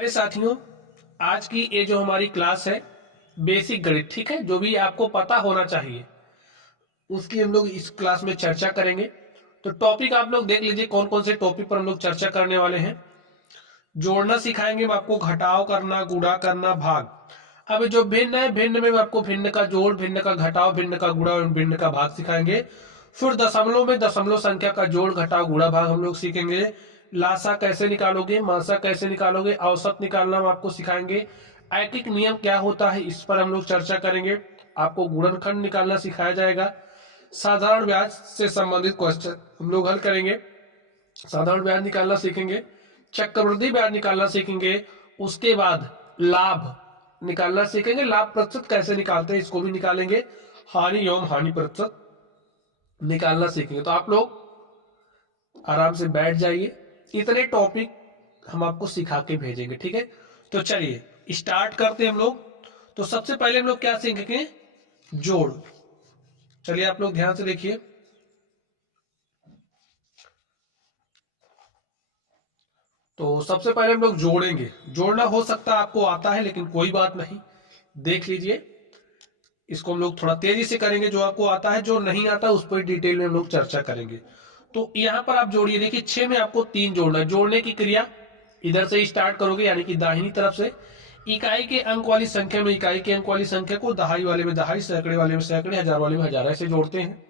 मेरे साथियों, आज की ये जो हमारी क्लास है बेसिक गणित, ठीक है, जो भी आपको पता होना चाहिए उसकी हम लोग इस क्लास में चर्चा करेंगे। तो टॉपिक आप लोग देख लीजिए कौन कौन से टॉपिक पर हम लोग चर्चा करने वाले हैं। जोड़ना सिखाएंगे हम आपको, घटाव करना, गुणा करना, भाग। अब जो भिन्न है, भिन्न में आपको भिन्न का जोड़, भिन्न का घटाव, भिन्न का गुणा और भिन्न का भाग सिखाएंगे। फिर दशमलव में दशमलव संख्या का जोड़, घटाव, गुणा, भाग हम लोग सीखेंगे। लासा कैसे निकालोगे, मासा कैसे निकालोगे, औसत निकालना हम आपको सिखाएंगे। ऐकिक नियम क्या होता है इस पर हम लोग चर्चा करेंगे। आपको गुणनखंड निकालना सिखाया जाएगा। साधारण ब्याज से संबंधित क्वेश्चन हम लोग हल करेंगे, साधारण ब्याज निकालना सीखेंगे, चक्रवृद्धि ब्याज निकालना सीखेंगे। उसके बाद लाभ निकालना सीखेंगे, लाभ प्रतिशत कैसे निकालते हैं इसको भी निकालेंगे। हानि एवं हानि प्रतिशत निकालना सीखेंगे। तो आप लोग आराम से बैठ जाइए, इतने टॉपिक हम आपको सिखा के भेजेंगे, ठीक है। तो चलिए स्टार्ट करते हैं हम लोग। तो सबसे पहले हम लोग क्या सीखेंगे, जोड़। चलिए आप लोग ध्यान से देखिए। तो सबसे पहले हम लोग जोड़ेंगे। जोड़ना हो सकता है आपको आता है, लेकिन कोई बात नहीं, देख लीजिए। इसको हम लोग थोड़ा तेजी से करेंगे, जो आपको आता है, जो नहीं आता उस पर डिटेल में हम लोग चर्चा करेंगे। तो यहां पर आप जोड़िए, देखिए 6 में आपको 3 जोड़ना है। जोड़ने की क्रिया इधर से स्टार्ट करोगे, यानी कि दाहिनी तरफ से। इकाई के अंक वाली संख्या में इकाई के अंक वाली संख्या को, दहाई वाले में दहाई, सैकड़े वाले में सैकड़े, हजार वाले में हजार, ऐसे जोड़ते हैं।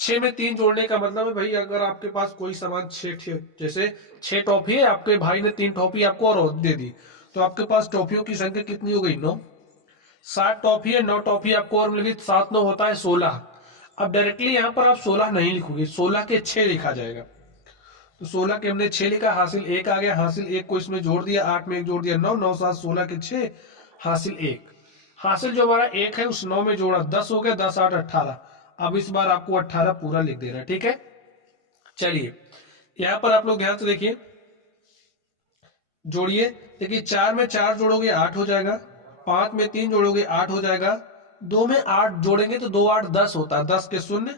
6 में 3 जोड़ने का मतलब है भाई, अगर आपके पास कोई सामान 6, जैसे 6 टॉफी है, आपके भाई ने 3 टॉफी आपको और दे दी, तो आपके पास टॉफियों की संख्या कितनी हो गई, 9। 7 टॉफी है, 9 टॉफी आपको और मिलेगी, 7 9 होता है 16। अब डायरेक्टली यहाँ पर आप 16 नहीं लिखोगे, 16 के 6 लिखा जाएगा। तो 16 के हमने 6 लिखा, हासिल 1 आ गया। हासिल 1 को इसमें जोड़ दिया, 8 में 1 जोड़ दिया, 9, 9 7 16 के 6, हासिल 1। हासिल जो हमारा 1 है उस 9 में जोड़ा, 10 हो गया, 10 8 18। अब इस बार आपको 18 पूरा लिख देना है, ठीक है। चलिए यहां पर आप लोग ध्यान से देखिए, जोड़िए। देखिए 4 में 4 जोड़ोगे 8 हो जाएगा, 5 में 3 जोड़ोगे 8 हो जाएगा, 2 में 8 जोड़ेंगे तो 2 8 10 होता है, 10 के 0,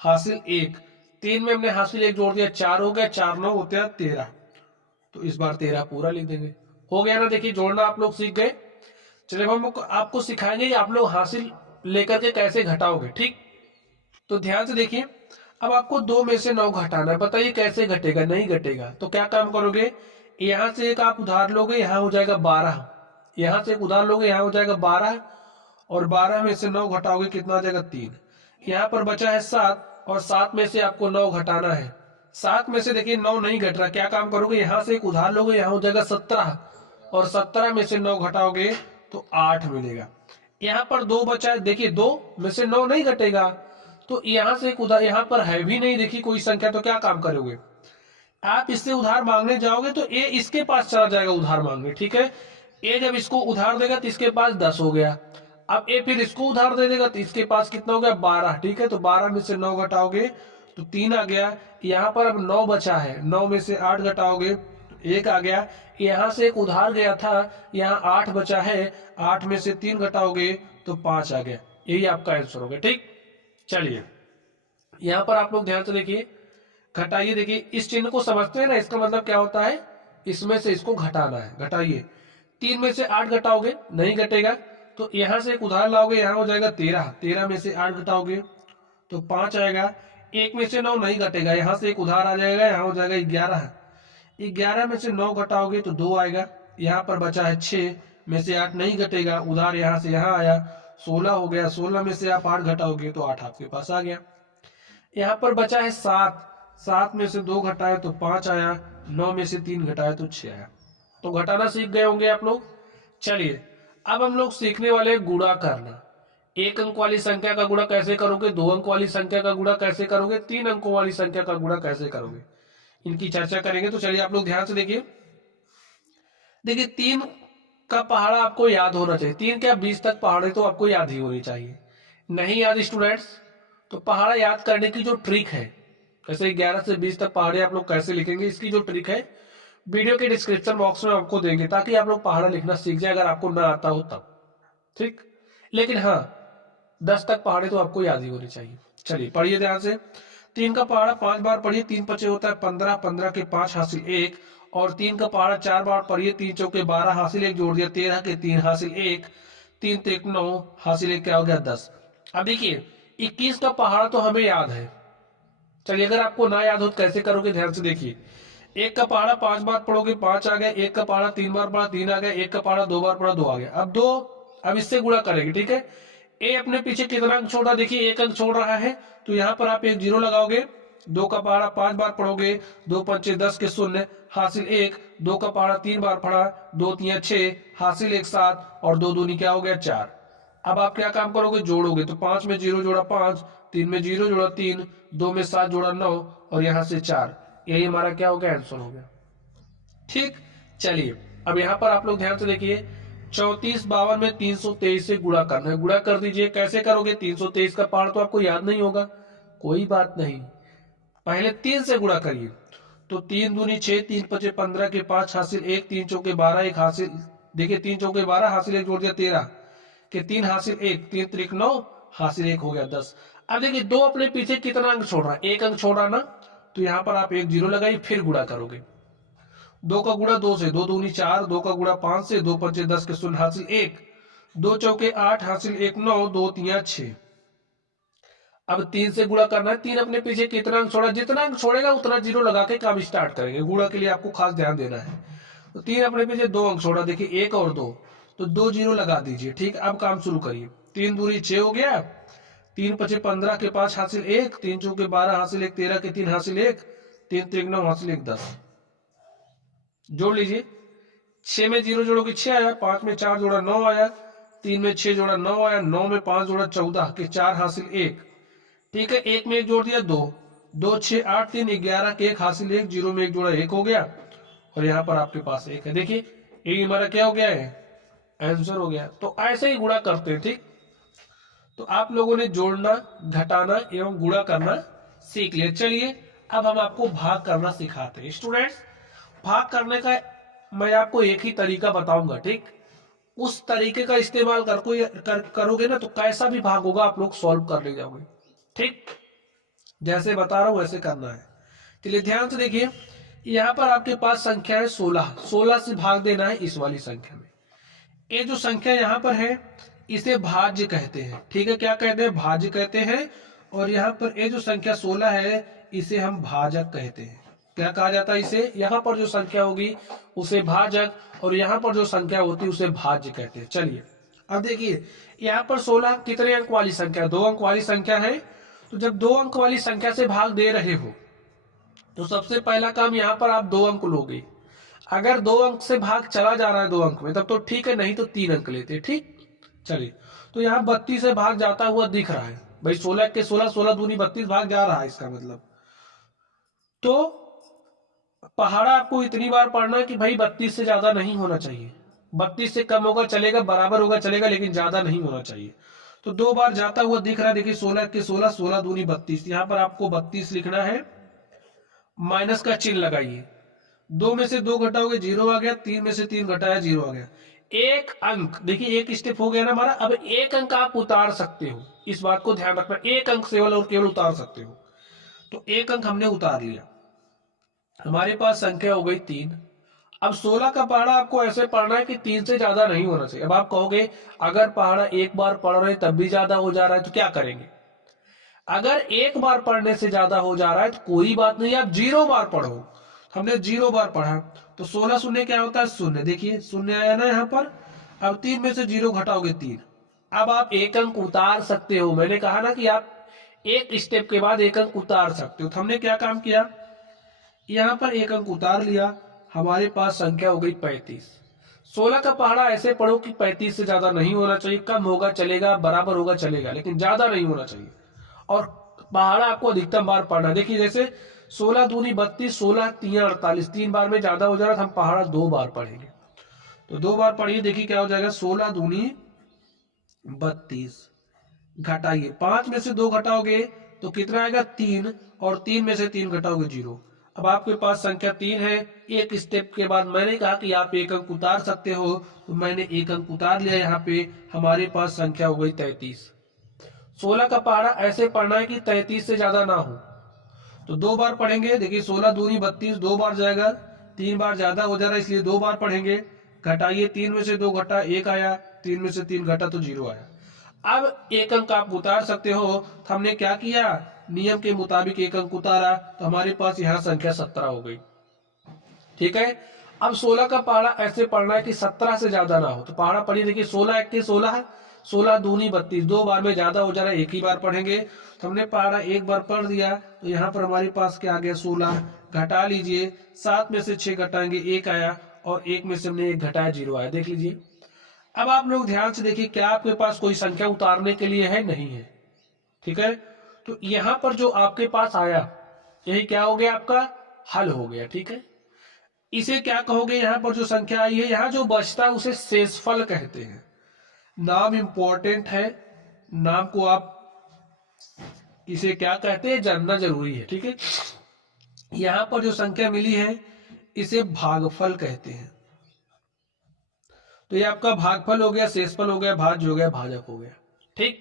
हासिल 1। 3 में हमने हासिल 1 जोड़ दिया, 4 हो गया, 4 9 होते हैं 13। तो इस बार 13 पूरा लिख देंगे, हो गया ना। देखिए जोड़ना आप लोग सीख गए। चलिए हम आपको सिखाएंगे आप लोग हासिल लेकर के कैसे घटाओगे, ठीक। तो ध्यान से देखिए, अब आपको 2 में से 9 घटाना है। बताइए कैसे घटेगा, नहीं घटेगा। तो क्या काम करोगे, यहां से एक आप उधार लोगे, यहां हो जाएगा 12। यहां से एक उधार लोगे, यहां हो जाएगा 12, और 12 में से 9 घटाओगे, कितना आ जाएगा 3। यहाँ पर बचा है 7, और 7 में से आपको 9 घटाना है। 7 में से देखिए 9 नहीं घट रहा, क्या काम करोगे, यहां से एक उधार लोगे, यहां हो जाएगा 17, और 17 में से 9 घटाओगे तो 8 मिलेगा। यहाँ पर 2 बचा है, देखिए 2 में से 9 नहीं घटेगा, तो यहां से एक उधार, यहां पर है भी नहीं देखिए कोई संख्या, तो क्या काम करोगे, आप इससे उधार मांगने जाओगे तो ए इसके पास चला जाएगा उधार मांगने, ठीक है। ए जब इसको उधार देगा तो इसके पास 10 हो गया। अब ए फिर इसको उधार दे देगा तो इसके पास कितना हो गया, 12, ठीक है। तो 12 में से 9 घटाओगे तो 3 आ गया। यहाँ पर अब 9 बचा है, 9 में से 8 घटाओगे तो 1 आ गया। यहाँ से एक उधार गया था, यहाँ 8 बचा है, 8 में से 3 घटाओगे तो 5 आ गया। यही आपका आंसर होगा, ठीक। चलिए यहां पर आप लोग ध्यान से देखिए, घटाइए। देखिए इस चिन्ह को समझते हैं ना, इसका मतलब क्या होता है, इसमें से इसको घटाना है। घटाइए, 3 में से 8 घटाओगे, नहीं घटेगा, तो यहां से एक उधार लाओगे, यहां हो जाएगा 13। 13 में से 8 घटाओगे तो 5 आएगा। 1 में से 9 नहीं घटेगा, यहां से एक उधार आ जाएगा, यहां हो जाएगा 11। 11 में से 9 घटाओगे तो 2 आएगा। यहाँ पर बचा है 6 में से 8 नहीं घटेगा, उधार यहाँ से यहाँ आया, 16 हो गया। 16 में से आप 8 घटाओगे तो 8 आपके पास आ गया। यहाँ पर बचा है 7, 7 में से 2 घटाए तो 5 आया, 9 में से 3 घटाए तो 6 आया। तो घटाना सीख गए होंगे आप लोग। चलिए अब हम लोग सीखने वाले गुणा करना। 1 अंक वाली संख्या का गुणा कैसे करोगे, 2 अंक वाली संख्या का गुणा कैसे करोगे, 3 अंकों वाली संख्या का गुणा कैसे करोगे, इनकी चर्चा करेंगे। तो चलिए आप लोग ध्यान से देखिए। देखिए 3 का पहाड़ा आपको याद होना चाहिए। 3 क्या 20 तक पहाड़े तो आपको याद ही होनी चाहिए। नहीं याद स्टूडेंट्स, तो पहाड़ा याद करने की जो ट्रिक है, जैसे 11 से 20 तक पहाड़े आप लोग कैसे लिखेंगे, इसकी जो ट्रिक है वीडियो के डिस्क्रिप्शन बॉक्स में आपको देंगे, ताकि आप लोग पहाड़ा लिखना सीख जाए, अगर आपको ना आता हो तब, ठीक। लेकिन हाँ 10 तक पहाड़े तो आपको याद ही होनी चाहिए। चलिए पढ़िए ध्यान से। 3 का पहाड़ा 5 बार पढ़िए, 3 पचे होता है 15, 15 के 5 हासिल 1, और 3 का पहाड़ा 4 बार पढ़िए, 3 चौके 12 हासिल 1 जोड़ दिया 13 के 3 हासिल 1, 3 त्रिक 9 हासिल 1 क्या हो गया 10। अब देखिए 21 का पहाड़ा तो हमें याद है, चलिए अगर आपको ना याद हो तो कैसे करोगे, ध्यान से देखिए। एक का पहाड़ा 5 बार पढ़ोगे 5 आ गया, एक का पहाड़ा 3 बार पढ़ा 3 आ गया, एक का पहाड़ा 2 बार पढ़ा 2 आ गया। अब इससे गुणा करेंगे, ठीक है। ए अपने पीछे कितना अंक छोड़ रहा है, देखिए 1 अंक छोड़ रहा है, तो यहाँ पर आप एक 0 लगाओगे। 2 का पहाड़ा 5 बार पढ़ोगे, 2 पंचे 10 के 0 हासिल 1, 2 का पहाड़ा 3 बार पढ़ा, 2 3 6 हासिल 1 7 और 2 दूनी क्या हो गया 4। अब आप क्या काम करोगे, जोड़ोगे, तो 5 में 0 जोड़ा 5, 3 में 0 जोड़ा 3, 2 में 7 जोड़ा 9 और यहाँ से 4। यही हमारा क्या हो गया, आंसर हो गया। ठीक, चलिए अब यहाँ पर आप लोग ध्यान से देखिए, 34 52 में 323 से गुणा करना है, गुणा कर दीजिए। कैसे करोगे, 323 का पहाड़ तो आपको याद नहीं होगा, कोई बात नहीं, पहले 3 से गुणा करिए। तो 3 दूनी 6, 3 पचे 15 के 5 हासिल 1, 3 चौके 12 1 हासिल, देखिए 3 चौके 12 हासिल 1 जोड़ दिया 13 के 3 हासिल 1, 3 त्रिक 9 हासिल 1 हो गया 10। अब देखिए 2 अपने पीछे कितना अंक छोड़ रहा है, 1 अंक छोड़ रहा ना, तो यहाँ पर आप एक 0 लगाइए, फिर गुणा करोगे। 2 का गुणा 2 से, 2 दूनी 4, 2 का गुणा 5 से, 2 पंचे 10 के 0 हासिल 1, 2 चौके 8 हासिल 1 9, 2 3 6। अब 3 से गुणा करना है, 3 अपने पीछे कितना अंक छोड़ा, जितना अंक छोड़ेगा उतना 0 लगा के काम स्टार्ट करेंगे। गुणा के लिए आपको खास ध्यान देना है। तो 3 अपने पीछे 2 अंक छोड़ा, देखिए 1 और 2, तो 2 0 लगा दीजिए। ठीक, अब काम शुरू करिए। 3 दूनी 6 हो गया, 3 पचे 15 के 5 हासिल 1, 3 चौके 12 हासिल 1, 13 के 3 हासिल 1, 3 त्रिक 9 हासिल 1 10। जोड़ लीजिए, 6 में 0 जोड़ोगे 6 आया, 5 में 4 जोड़ा 9 आया, 3 में 6 जोड़ा 9 आया, 9 में 5 जोड़ा 14 के 4 हासिल 1। ठीक है, 1 में 1 जोड़ दिया 2, 2 6 8 3 11 के 1 हासिल 1, 0 में 1 जोड़ा 1 हो गया और यहाँ पर आपके पास 1 है। देखिए ये हमारा क्या हो गया है, आंसर हो गया। तो ऐसे ही गुणा करते हैं। ठीक, तो आप लोगों ने जोड़ना, घटाना एवं गुणा करना सीख लिया। चलिए अब हम आपको भाग करना सिखाते हैं। स्टूडेंट्स, भाग करने का मैं आपको एक ही तरीका बताऊंगा, ठीक, उस तरीके का इस्तेमाल करोगे ना तो कैसा भी भाग होगा आप लोग सॉल्व कर ले जाओगे। ठीक, जैसे बता रहा हूं वैसे करना है। चलिए ध्यान से देखिए, यहाँ पर आपके पास संख्या है 16, 16 से भाग देना है इस वाली संख्या में। ये जो संख्या यहाँ पर है इसे भाज्य कहते हैं। ठीक है, क्या कहते हैं, भाज्य कहते हैं। और यहाँ पर ये जो संख्या 16 है इसे हम भाजक कहते हैं। क्या कहा जाता है इसे, यहाँ पर जो संख्या होगी उसे भाजक और यहाँ पर जो संख्या होती है उसे भाज्य कहते हैं। चलिए अब देखिए, यहाँ पर 16 कितने अंक वाली संख्या, 2 अंक वाली संख्या है। तो जब 2 अंक वाली संख्या से भाग दे रहे हो तो सबसे पहला काम यहाँ पर आप 2 अंक लोगे। अगर 2 अंक से भाग चला जा रहा है 2 अंक में तब तो ठीक है, नहीं तो 3 अंक लेते। ठीक, चलिए तो यहाँ 32 से भाग जाता हुआ दिख रहा है भाई, 16 के 16, 16 दूनी 32 भाग जा रहा है, इसका मतलब तो पहाड़ा आपको इतनी बार पढ़ना है कि भाई 32 से ज्यादा नहीं होना चाहिए, 32 से कम होगा चलेगा, बराबर होगा चलेगा, लेकिन ज्यादा नहीं होना चाहिए। तो 2 बार जाता हुआ दिख रहा है, देखिए 16 के 16, 16 दूनी 32, यहाँ पर आपको 32 लिखना है, माइनस का चिन्ह लगाइए। 2 में से 2 घटाओगे 0 आ गया, 3 में से 3 घटाया 0 आ गया। एक अंक, देखिए एक स्टेप हो गया ना हमारा। अब एक अंक आप उतार सकते हो, इस बात को ध्यान रखना, एक अंक केवल और केवल उतार सकते हो। तो एक अंक हमने उतार लिया, हमारे पास संख्या हो गई 3। अब 16 का पहाड़ा आपको ऐसे पढ़ना है कि 3 से ज्यादा नहीं होना चाहिए। अब आप कहोगे अगर पहाड़ा एक बार पढ़ रहे तब भी ज्यादा हो जा रहा है तो क्या करेंगे, अगर एक बार पढ़ने से ज्यादा हो जा रहा है तो कोई बात नहीं, आप 0 बार पढ़ो। हमने 0 बार पढ़ा तो 16 शून्य क्या होता है, शून्य, देखिए शून्य आया ना यहाँ पर। अब 3 में से 0 घटाओगे 3। अब आप एक अंक उतार सकते हो, मैंने कहा ना कि आप एक स्टेप के बाद एक अंक उतार सकते हो। तो हमने क्या काम किया, यहाँ पर एक अंक उतार लिया, हमारे पास संख्या हो गई 35। 16 का पहाड़ा ऐसे पढ़ो कि 35 से ज्यादा नहीं होना चाहिए, कम होगा चलेगा, बराबर होगा चलेगा, लेकिन ज्यादा नहीं होना चाहिए। और पहाड़ा आपको अधिकतम बार पढ़ना, देखिए जैसे 16 दूनी 32, 16 3 48, 3 बार में ज्यादा हो जा रहा था, हम पहाड़ा 2 बार पढ़ेंगे। तो 2 बार पढ़िए, देखिए क्या हो जाएगा, 16 दूनी 32 घटाइए, 5 में से 2 घटाओगे तो कितना आएगा 3, और 3 में से 3 घटाओगे 0। अब आपके पास संख्या 3 है। एक स्टेप के बाद मैंने कहा कि आप एक अंक उतार सकते हो, तो मैंने एक अंक उतार लिया, यहाँ पे हमारे पास संख्या हो गई 33। 16 का पहाड़ा ऐसे पढ़ना है कि 33 से ज्यादा ना हो। तो 2 बार पढ़ेंगे, देखिए 16 दूनी 32, 2 बार जाएगा, 3 बार ज्यादा हो जा रहा है इसलिए 2 बार पढ़ेंगे। घटाइए, 3 में से 2 घटा 1 आया, 3 में से 3 घटा तो 0 आया। अब एक अंक आप उतार सकते हो, तो हमने क्या किया, नियम के मुताबिक एक अंक उतारा, तो हमारे पास यहाँ संख्या 17 हो गई। ठीक है, अब 16 का पहाड़ा ऐसे पढ़ना है कि 17 से ज्यादा ना हो, तो पहाड़ा पढ़िए, देखिए 16 एक के 16, 16 दूनी 32, 2 बार में ज्यादा हो जा रहा है, एक ही बार पढ़ेंगे। तो हमने पहाड़ा एक बार पढ़ दिया, तो यहाँ पर हमारे पास क्या आ गया 16, घटा लीजिए, 7 में से 6 घटाएंगे 1 आया, और 1 में से हमने 1 घटाया 0 आया। देख लीजिए। अब आप लोग ध्यान से देखिए, क्या आपके पास कोई संख्या उतारने के लिए है, नहीं है। ठीक है, तो यहाँ पर जो आपके पास आया यही क्या हो गया, आपका हल हो गया। ठीक है, इसे क्या कहोगे, यहाँ पर जो संख्या आई है, यहाँ जो बचता है उसे शेषफल कहते हैं। नाम इंपॉर्टेंट है, नाम को आप इसे क्या कहते हैं जानना जरूरी है। ठीक है, यहाँ पर जो संख्या मिली है इसे भागफल कहते हैं। तो ये आपका भागफल हो गया, शेषफल हो गया, भाज्य हो गया, भाजक हो गया। ठीक,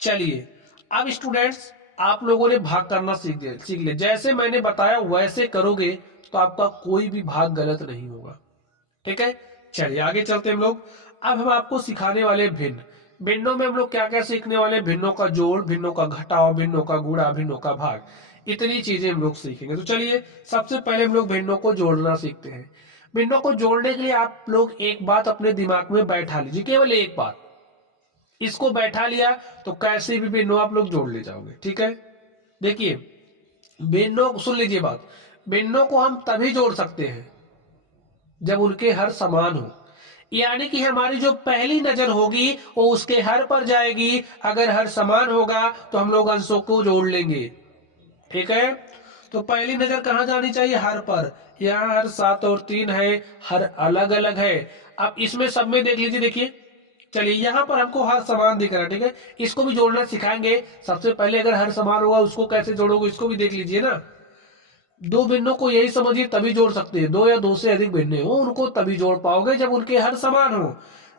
चलिए अब स्टूडेंट्स आप लोगों ने भाग करना सीख लिया। जैसे मैंने बताया वैसे करोगे तो आपका कोई भी भाग गलत नहीं होगा। ठीक है, चलिए आगे चलते हैं हम लोग। अब हम आपको सिखाने वाले भिन्न। भिन्नों में हम लोग क्या क्या सीखने वाले, भिन्नों का जोड़, भिन्नों का घटाव, भिन्नों का गुणा, भिन्नों का भाग, इतनी चीजें हम लोग सीखेंगे। तो चलिए सबसे पहले हम लोग भिन्नों को जोड़ना सीखते हैं। भिन्नों को जोड़ने के लिए आप लोग एक बात अपने दिमाग में बैठा लीजिए, केवल एक बात, इसको बैठा लिया तो कैसे भी भिन्नों आप लोग जोड़ ले जाओगे। ठीक है, देखिए भिन्नों, सुन लीजिए बात, भिन्नों को हम तभी जोड़ सकते हैं जब उनके हर समान हो, यानी कि हमारी जो पहली नजर होगी वो उसके हर पर जाएगी। अगर हर समान होगा तो हम लोग अंशों को जोड़ लेंगे। ठीक है, तो पहली नजर कहां जानी चाहिए, हर पर। यहाँ हर 7 और 3 है, हर अलग अलग है। अब इसमें सब में देख लीजिए, देखिए चलिए यहाँ पर हमको हर समान दिख रहा है। ठीक है, इसको भी जोड़ना सिखाएंगे। सबसे पहले अगर हर समान होगा उसको कैसे जोड़ोगे, इसको भी देख लीजिए ना। दो भिन्नों को यही समझिए तभी जोड़ सकते हैं, दो या दो से अधिक भिन्न हो उनको तभी जोड़ पाओगे जब उनके हर समान हो।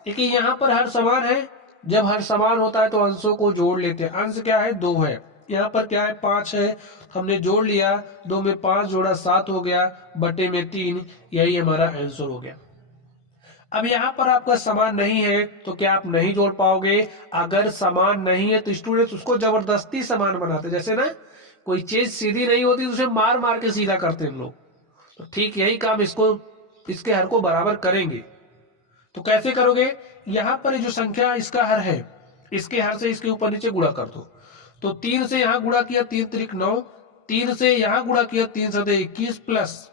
देखिए यहाँ पर हर समान है, जब हर समान होता है तो अंशों को जोड़ लेते हैं। अंश क्या है, 2 है, यहाँ पर क्या है 5 है, हमने जोड़ लिया, 2 में 5 जोड़ा 7 हो गया, बटे में 3, यही हमारा आंसर हो गया। अब यहाँ पर आपका समान नहीं है तो क्या आप नहीं जोड़ पाओगे। अगर समान नहीं है तो स्टूडेंट्स उसको जबरदस्ती समान बनाते, जैसे ना कोई चीज सीधी नहीं होती तो उसे मार मार के सीधा करते हम लोग, तो ठीक यही काम इसको, इसके हर को बराबर करेंगे। तो कैसे करोगे, यहाँ पर जो संख्या इसका हर है, इसके हर से इसके ऊपर नीचे गुणा कर दो। तो 3 से यहाँ गुणा किया, 3 त्रिक 9, 3 से यहाँ गुणा किया, 3 सते 21, प्लस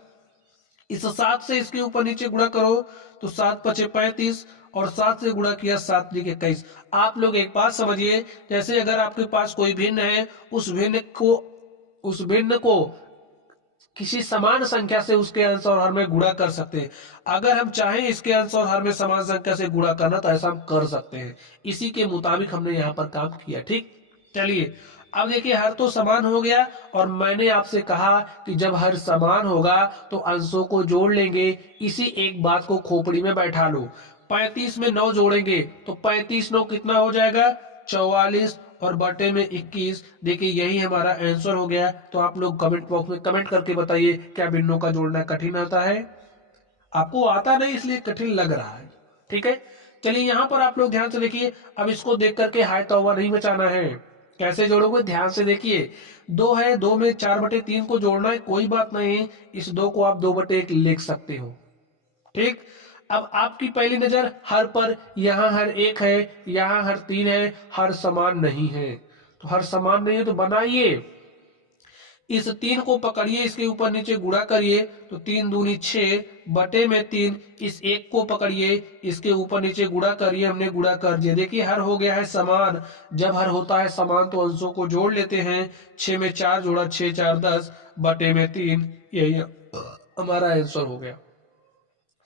इस 7 से इसके ऊपर नीचे गुणा करो तो 7 पचे 35, और 7 से गुणा किया 7 त्रिक 21। आप लोग एक बात समझिए, जैसे अगर आपके पास कोई भिन्न है, उस भिन्न को किसी समान संख्या से उसके अंश और हर में गुणा कर सकते हैं। अगर हम चाहें इसके अंश और हर में समान संख्या से गुणा करना तो ऐसा हम कर सकते हैं। इसी के मुताबिक हमने यहाँ पर काम किया। ठीक, चलिए अब देखिए हर तो समान हो गया, और मैंने आपसे कहा कि जब हर समान होगा तो अंशों को जोड़ लेंगे। इसी एक बात को खोपड़ी में बैठा लो। 35 में 9 जोड़ेंगे तो 35 9 कितना हो जाएगा, 44, और बटे में 21। देखिए यही हमारा आंसर हो गया। तो आप लोग कमेंट बॉक्स में कमेंट करके बताइए, क्या भिन्नों का जोड़ना कठिन आता है, आपको आता नहीं इसलिए कठिन लग रहा है। ठीक है, चलिए यहाँ पर आप लोग ध्यान से देखिए। अब इसको देख करके हाय तौबा नहीं मचाना है। कैसे जोड़ोगे, ध्यान से देखिए। 2 है, 2 में 4/3 को जोड़ना है, कोई बात नहीं, इस 2 को आप 2/1 लिख सकते हो। ठीक, अब आपकी पहली नजर हर पर, यहाँ हर 1 है, यहाँ हर 3 है, हर समान नहीं है। तो हर समान नहीं है तो बनाइए, इस 3 को पकड़िए, इसके ऊपर नीचे गुणा करिए, तो 3 दूनी 6, बटे में 3, इस 1 को पकड़िए, इसके ऊपर नीचे गुणा करिए, हमने गुणा कर दिया। देखिए हर हो गया है समान। जब हर होता है समान तो अंशों को जोड़ लेते हैं। 6 में 4 जोड़ा, 6 4 10, बटे में 3, यही हमारा आंसर हो गया।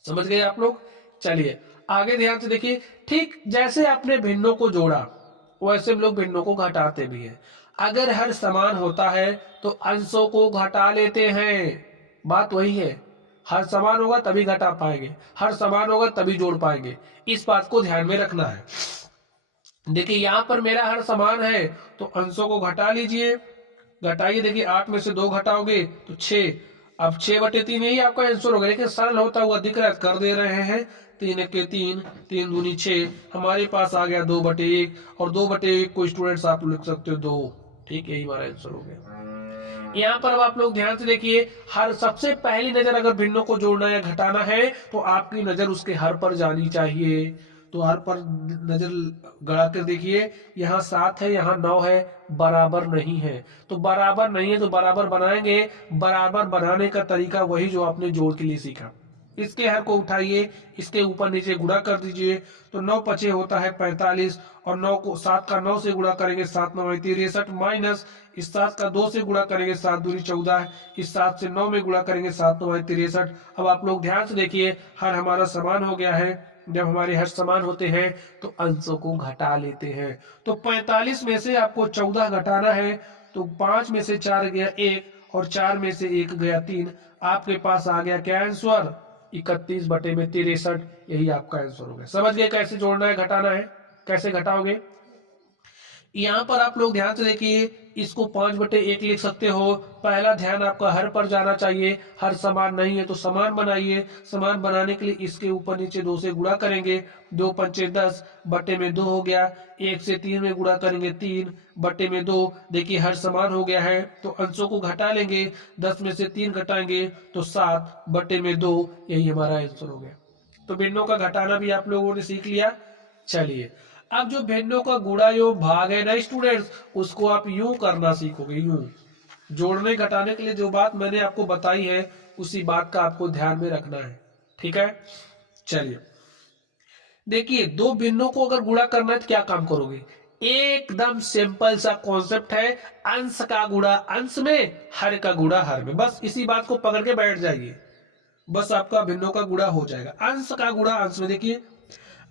समझ गए आप लोग। चलिए आगे ध्यान से देखिए। ठीक जैसे आपने भिन्नों को जोड़ा वैसे हम लोग भिन्नों को घटाते भी हैं। अगर हर समान होता है तो अंशों को घटा लेते हैं। बात वही है, हर समान होगा तभी घटा पाएंगे, हर समान होगा तभी जोड़ पाएंगे। इस बात को ध्यान में रखना है। देखिए यहाँ पर मेरा हर समान है तो अंशों को घटा लीजिए, घटाइए। देखिए 8 में से 2 घटाओगे तो 6, अब 6/3 यही आपका आंसर होगा, लेकिन सरल होता हुआ दिख रहा है, कर दे रहे हैं। 3 1 3, 3 दूनी 6, हमारे पास आ गया 2/1, और 2/1 को स्टूडेंट्स आप लिख सकते हो 2। ठीक, यही हमारा आंसर हो गया। यहाँ पर अब आप लोग ध्यान से देखिए, हर सबसे पहली नजर अगर भिन्नों को जोड़ना या घटाना है तो आपकी नजर उसके हर पर जानी चाहिए। तो हर पर नजर गड़ा कर देखिए, यहाँ 7 है, यहाँ 9 है, बराबर नहीं है। तो बराबर नहीं है तो बराबर बनाएंगे। बराबर बनाने का तरीका वही जो आपने जोड़ के लिए सीखा। इसके हर को उठाइए, इसके ऊपर नीचे गुणा कर दीजिए, तो 9 पचे होता है 45, और 9 को 7 का 9 से गुणा करेंगे 7 9 63, माइनस इस 7 का 2 से गुणा करेंगे 7 दूनी 14, इस 7 से 9 में गुणा करेंगे 7 9 63। अब आप लोग ध्यान से देखिए, हर हमारा समान हो गया है। जब हमारे हर समान होते हैं तो अंशों को घटा लेते हैं। तो 45 में से आपको 14 घटाना है, तो 5 में से 4 गया 1, और 4 में से 1 गया 3। आपके पास आ गया क्या आंसर? 31/63। यही आपका आंसर हो गया। समझ गए कैसे जोड़ना है, घटाना है, कैसे घटाओगे? यहाँ पर आप लोग ध्यान से देखिए, इसको 5/1 लिख सकते हो। पहला ध्यान आपका हर पर जाना चाहिए, हर समान नहीं है तो समान बनाइए। समान बनाने के लिए इसके ऊपर नीचे 2 से गुणा करेंगे, 2 पंचे 10, बटे में 2 हो गया। 1 से 3 में गुणा करेंगे 3, बटे में 2। देखिए हर समान हो गया है, तो अंशों को घटा लेंगे। 10 में से 3 घटाएंगे तो 7, बटे में 2। यही हमारा आंसर हो गया। तो भिन्नों का घटाना भी आप लोगों ने सीख लिया। चलिए, अब जो भिन्नों का गुणा योग भाग है ना स्टूडेंट्स, उसको आप यूं करना सीखोगे, यूं। जोड़ने घटाने के लिए जो बात मैंने आपको बताई है उसी बात का आपको ध्यान में रखना है। ठीक है, चलिए देखिए, दो भिन्नों को अगर गुणा करना है तो क्या काम करोगे? एकदम सिंपल सा कॉन्सेप्ट है, अंश का गुणा अंश में, हर का गुणा हर में। बस इसी बात को पकड़ के बैठ जाइए, बस आपका भिन्नों का गुणा हो जाएगा। अंश का गुणा अंश में, देखिए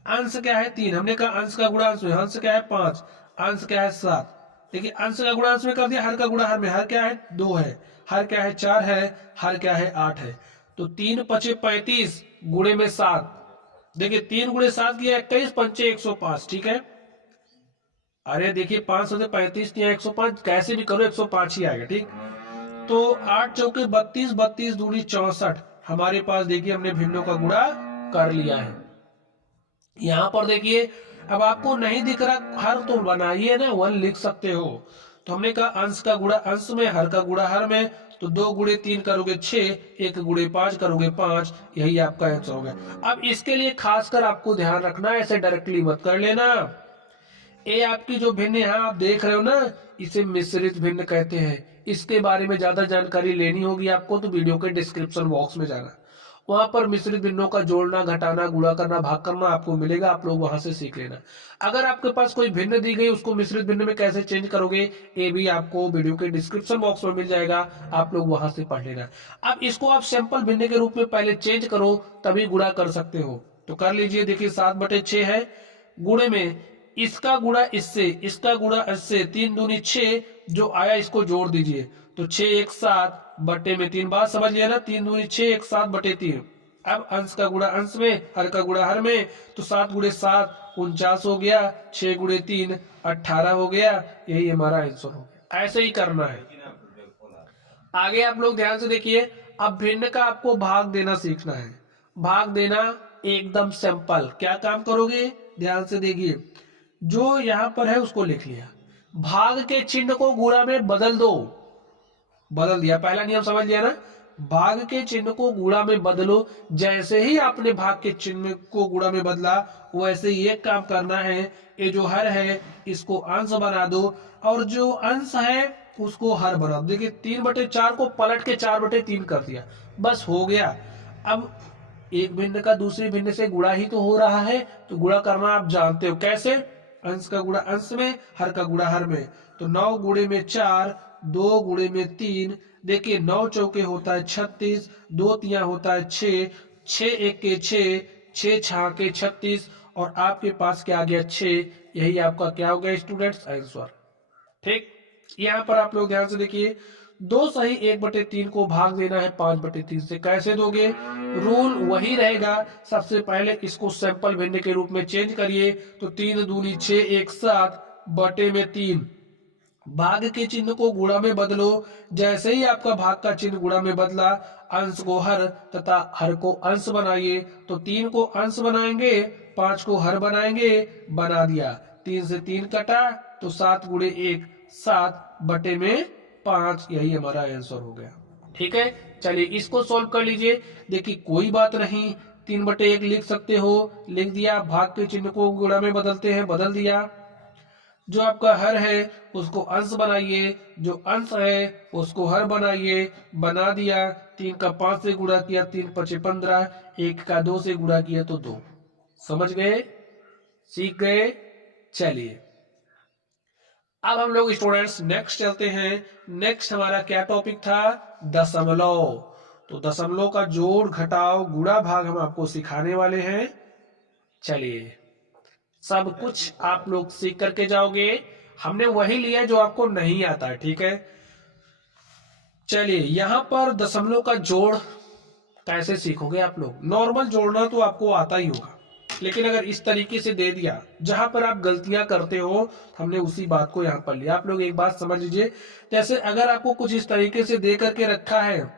अंश क्या है 3, हमने कहा अंश का गुणा अंश में, अंश क्या है 5, अंश क्या है 7। देखिए अंश का गुणा अंश में कर दिया, हर का गुणा हर में, हर क्या है 2 है, हर क्या है 4 है, हर क्या है 8 है। तो 3 पचे 35 गुणे में 7, देखिए 3 गुणे 7 किया 21, पंचे 105। ठीक है, अरे देखिए 5 से 35 किया 105, कैसे भी करो 105 ही आएगा। ठीक, तो 8 चौके 32, 32 दूनी 64। हमारे पास देखिए हमने भिन्नों का गुणा कर लिया है। यहां पर देखिए, अब आपको नहीं दिख रहा हर, तो बनाइए ना, 1 लिख सकते हो। तो हमने कहा अंश का गुणा अंश में, हर का गुणा हर में, तो 2 गुणे 3 करोगे 6, 1 गुणे 5 करोगे 5। यही आपका आंसर हो गया। अब इसके लिए खासकर आपको ध्यान रखना है, ऐसे डायरेक्टली मत कर लेना। ये आपकी जो भिन्न यहाँ आप देख रहे हो ना, इसे मिश्रित भिन्न कहते हैं। इसके बारे में ज्यादा जानकारी लेनी होगी आपको तो वीडियो के डिस्क्रिप्शन बॉक्स में जाना, वहां पर मिश्रित भिन्नों का जोड़ना घटाना गुणा करना भाग करना आपको मिलेगा, आप लोग वहां से सीख लेना। अगर आपके पास कोई भिन्न दी गई, उसको मिश्रित भिन्न में कैसे चेंज करोगे, ये भी आपको वीडियो के डिस्क्रिप्शन बॉक्स में मिल जाएगा, आप लोग वहां से पढ़ लेना। अब इसको आप सिंपल भिन्न के रूप में पहले चेंज करो, तभी गुणा कर सकते हो। तो कर लीजिए, देखिए 7/6 है, गुणे में इसका गुणा इससे, इसका गुणा इससे, 3 दूनी 6, जो आया इसको जोड़ दीजिए, तो 6 1 7 बटे में 3। बात समझ लिया ना, 3 दूनी 6, 1 7 बटे 3। अब अंश का गुणा अंश में, हर का गुणा हर में, तो 7 गुणे 7 49 हो गया, 6 गुणे 3 18 हो गया। यही हमारा आंसर हो गया। ऐसे ही करना है। आगे आप लोग ध्यान से देखिए, अब भिन्न का आपको भाग देना सीखना है। भाग देना एकदम सिंपल, क्या काम करोगे ध्यान से देखिए, जो यहां पर है उसको लिख लिया, भाग के चिन्ह को गुणा में बदल दो। बदल दिया, पहला नियम समझ लिया ना, भाग के चिन्ह को गुणा में बदलो। जैसे ही आपने भाग के चिन्ह को गुणा में बदला, वैसे ये काम करना है, ये जो हर है इसको अंश बना दो, और जो अंश है उसको हर बना दो। देखिए 3/4 को पलट के 4/3 कर दिया, बस हो गया। अब एक भिन्न का दूसरी भिन्न से गुणा ही तो हो रहा है, तो गुणा करना आप जानते हो कैसे, अंश का गुणा अंश में, हर का गुणा हर में। तो 9 गुणे में 4, 2 गुणे में 3, देखिए 9 चौके होता है 36, 2 तिया होता है 6, 6 1 के 6, 6 6 के 36, और आपके पास क्या आ गया 6। यही आपका क्या हो गया स्टूडेंट्स, आंसर। ठीक, यहाँ पर आप लोग ध्यान से देखिए, 2 सही 1/3 को भाग देना है 5/3 से। कैसे दोगे, रूल वही रहेगा। सबसे पहले इसको सैंपल भिन्न के रूप में चेंज करिए, तो 3 दूनी 6 1 7 बटे में 3, भाग के चिन्ह को गुणा में बदलो। जैसे ही आपका भाग का चिन्ह गुणा में बदला, अंश को हर तथा हर को अंश बनाइए। तो 3 को अंश बनाएंगे, 5 को हर बनाएंगे, बना दिया। 3 से 3 कटा तो 7 गुणे 1, 7 बटे में 5, यही हमारा आंसर हो गया। ठीक है, चलिए इसको सॉल्व कर लीजिए। देखिए कोई बात नहीं, 3/1 लिख सकते हो, लिख दिया। भाग के चिन्ह को गुणा में बदलते हैं, बदल दिया। जो आपका हर है उसको अंश बनाइए, जो अंश है उसको हर बनाइए, बना दिया। 3 का 5 से गुणा किया, 3 5 15, 1 का 2 से गुणा किया तो 2। समझ गए, सीख गए। चलिए अब हम लोग स्टूडेंट्स नेक्स्ट चलते हैं। नेक्स्ट हमारा क्या टॉपिक था, दशमलव। तो दशमलव का जोड़ घटाव गुणा भाग हम आपको सिखाने वाले हैं। चलिए सब कुछ आप लोग सीख करके जाओगे। हमने वही लिया जो आपको नहीं आता है, ठीक है। चलिए यहां पर दशमलव का जोड़ कैसे सीखोगे आप लोग। नॉर्मल जोड़ना तो आपको आता ही होगा, लेकिन अगर इस तरीके से दे दिया जहां पर आप गलतियां करते हो, हमने उसी बात को यहां पर लिया। आप लोग एक बात समझ लीजिए, जैसे अगर आपको कुछ इस तरीके से दे करके रखा है,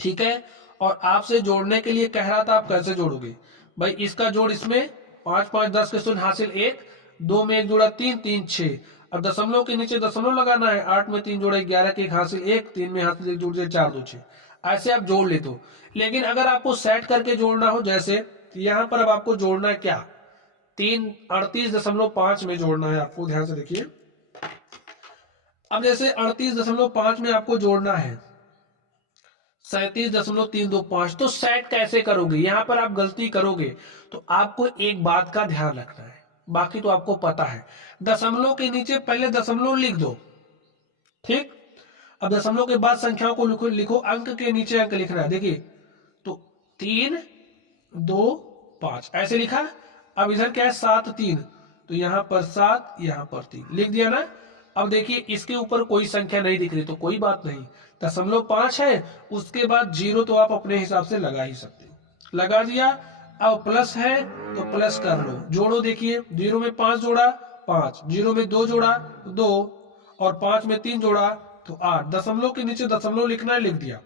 ठीक है, और आपसे जोड़ने के लिए कह रहा था, आप कैसे जोड़ोगे भाई। इसका जोड़ इसमें 5 5 10 के शून्य हासिल 1, 2 में 1 जोड़ा 3 3 6। अब दशमलव के नीचे दशमलव लगाना है, 8 में 3 जोड़ा 11 के 1 हासिल 1, 3 में हासिल 1 जोड़ दिया 4 2 6। ऐसे आप जोड़ लेते हो। लेकिन अगर आपको सेट करके जोड़ना हो, जैसे यहां पर अब आपको जोड़ना है क्या, 38.5 में जोड़ना है आपको, ध्यान से देखिए। अब जैसे 38.5 में आपको जोड़ना है 37.325, तो सेट कैसे करोगे। यहां पर आप गलती करोगे तो आपको एक बात का ध्यान रखना है, बाकी तो आपको पता है। दशमलव के नीचे पहले दशमलव लिख दो, ठीक। अब दशमलव के बाद संख्याओं को लिखो, लिखो अंक के नीचे अंक लिखना है। देखिए तो 3 2 5 ऐसे लिखा। अब इधर क्या है 7 3, तो यहां पर 7, यहां पर 3 लिख दिया ना। अब देखिए इसके ऊपर कोई संख्या नहीं दिख रही, तो कोई बात नहीं, 0.5 है, उसके बाद 0 तो आप अपने हिसाब से लगा ही सकते हो, लगा दिया। अब प्लस है तो प्लस कर लो, जोड़ो। देखिए 0 में 5 जोड़ा 5, 0 में 2 जोड़ा 2, और 5 में 3 जोड़ा तो 8। दशमलव के नीचे दशमलव लिखना है, लिख दिया।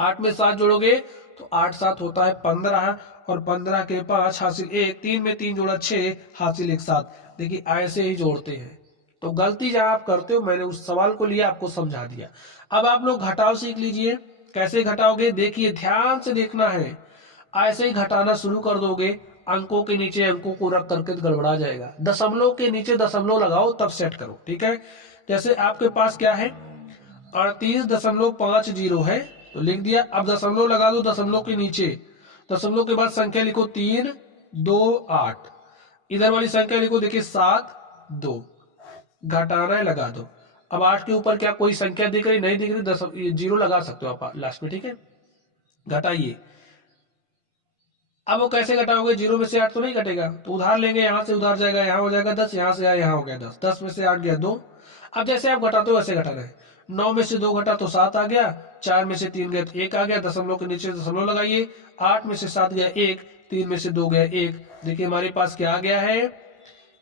8 में 7 जोड़ोगे तो 8 7 होता है 15, और 15 के 5 हासिल 1, 3 में 3 जोड़ा 6 हासिल 1 7। देखिए ऐसे ही जोड़ते हैं। तो गलती जहां आप करते हो, मैंने उस सवाल को लिया, आपको समझा दिया। अब आप लोग घटाव सीख लीजिए, कैसे घटाओगे। देखिए ध्यान से देखना है, ऐसे ही घटाना शुरू कर दोगे, अंकों के नीचे अंकों को रख करके गड़बड़ा जाएगा। दशमलव के नीचे दशमलव लगाओ, तब सेट करो, ठीक है। जैसे आपके पास क्या है 38.50 है, तो लिख दिया। अब दशमलव लगा दो दशमलव के नीचे, दशमलव के बाद संख्या लिखो 3 2 8, इधर वाली संख्या लिखो, देखिए 7 2, घटाना है लगा दो। अब 8 के ऊपर क्या कोई संख्या दिख रही, नहीं दिख रही, 0 लगा सकते हो आप लास्ट में, ठीक है। घटाइए। अब वो कैसे घटाओगे, 0 में से 8 तो नहीं घटेगा, तो उधार लेंगे, यहां से उधार जाएगा, यहाँ हो जाएगा 10, यहाँ से आया यहाँ हो गया 10, 10 में से 8 गया 2। अब जैसे आप घटाते हो वैसे घटाना है। 9 में से 2 घटा तो 7 आ गया, 4 में से 3 गया तो 1 आ गया, दशमलव के नीचे दशमलव लगाइए। 8 में से 7 गया 1, 3 में से 2 गया 1। देखिए हमारे पास क्या आ गया है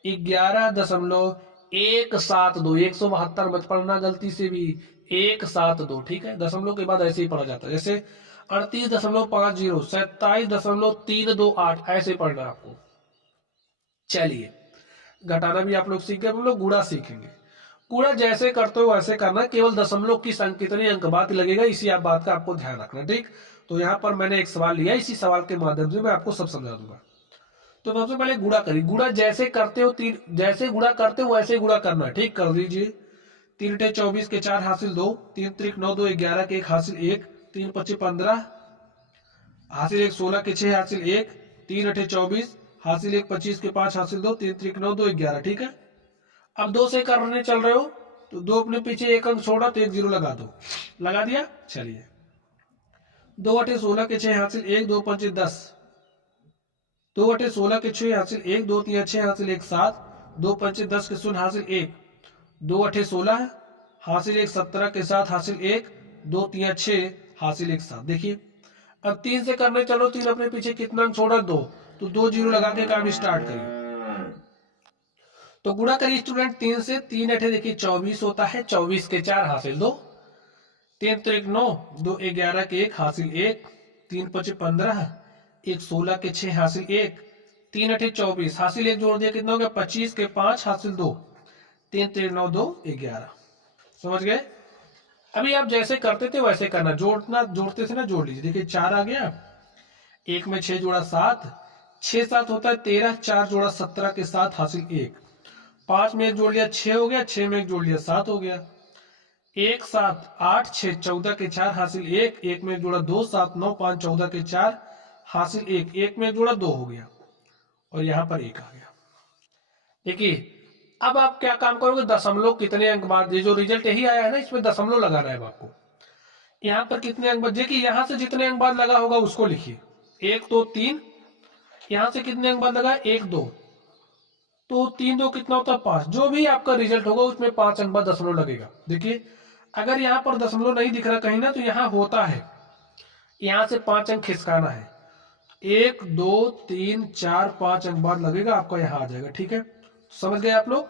11.172। 172 मत पढ़ना गलती से भी, 172, ठीक है। दशमलव के बाद ऐसे ही पढ़ा जाता है, जैसे 38.50, 27.328, ऐसे पढ़ना आपको। चलिए घटाना भी आप लोग सीख गए, हम लोग गुणा सीखेंगे। गुणा जैसे करते हो वैसे करना, केवल दशमलव की कितने अंक बात लगेगा, इसी आप बात का आपको ध्यान रखना, ठीक। तो यहाँ पर मैंने एक सवाल लिया, इसी सवाल के माध्यम से मैं आपको सब समझा दूंगा। तो सबसे पहले गुणा करिए, गुणा जैसे करते हो, जैसे गुणा करते हो वैसे गुणा करना, ठीक। कर दीजिए। 3 × 24 के 4 हासिल 2, 3 × 9 2 11 के 1 हासिल 1, 3 × 25 15 हासिल 1, 16 के 6 हासिल 1, 3 × 8 24 हासिल 1, 25 के 5 हासिल 2, 3 × 9 2 11, ठीक है। अब 2 से करने चल रहे हो तो 2 अपने पीछे एक अंक छोड़ा तो 1 0 लगा दो, लगा दिया। चलिए 2 × 8 16 के 6 हासिल 1, 2 × 5 10, 2 × 8 16 के 6 हासिल 1, 2 × 3 6 हासिल 1 7, 2 × 5 10 के 0 हासिल 1, 2 × 8 16 हासिल 1 17 के 7 हासिल 1, 2 × 3 6 हासिल 1 7। देखिए अब 3 से करने चलो, 3 अपने पीछे कितना अंक छोड़ा 2, तो 2 0 लगा के काम स्टार्ट करिए। तो गुणा करिए स्टूडेंट 3 से, 3 अठे देखिए 24 होता है, 24 के 4 हासिल 2, 3 तो 1 9, 2 11 के 1 हासिल 1, 3 5 15, 1 16 के 6 हासिल 1, 3 अठे 24 हासिल 1 जोड़ दिया कितना हो गया 25 के 5 हासिल 2, 3 3 9 2 11। समझ गए? अभी आप जैसे करते थे वैसे करना, जोड़ते थे ना जोड़ लीजिए। देखिए 4 आ गया, 1 में 6 जोड़ा 7, 6 7 होता है 13, 4 जोड़ा 17 के 7 हासिल 1, 5 में 1 जोड़ लिया 6 हो गया, 6 में 1 जोड़ लिया 7 हो गया, 1 7 8 6 14 के 4 हासिल 1, 1 में 1 जोड़ा 2 7 9 5 14 के 4 हासिल 1, 1 में 1 जोड़ा 2 हो गया और यहां पर 1 आ गया। देखिए अब आप क्या काम करोगे, दशमलव कितने अंक बाद, ये जो रिजल्ट यही आया है ना इसमें दशमलव लगाना है आपको। यहाँ पर कितने अंक बाद, देखिए यहाँ से जितने अंक बाद लगा होगा उसको लिखिए, 1 2 3, यहाँ से कितने अंक बाद लगा 1 2, तो 3 2 कितना होता है 5, जो भी आपका रिजल्ट होगा उसमें 5 अंक बाद दशमलव लगेगा। देखिए अगर यहाँ पर दशमलव नहीं दिख रहा कहीं ना तो यहाँ होता है, यहाँ से 5 अंक खिसकाना है, 1 2 3 4 5 अंक बाद लगेगा आपका, यहाँ आ जाएगा। ठीक है, समझ गए आप लोग,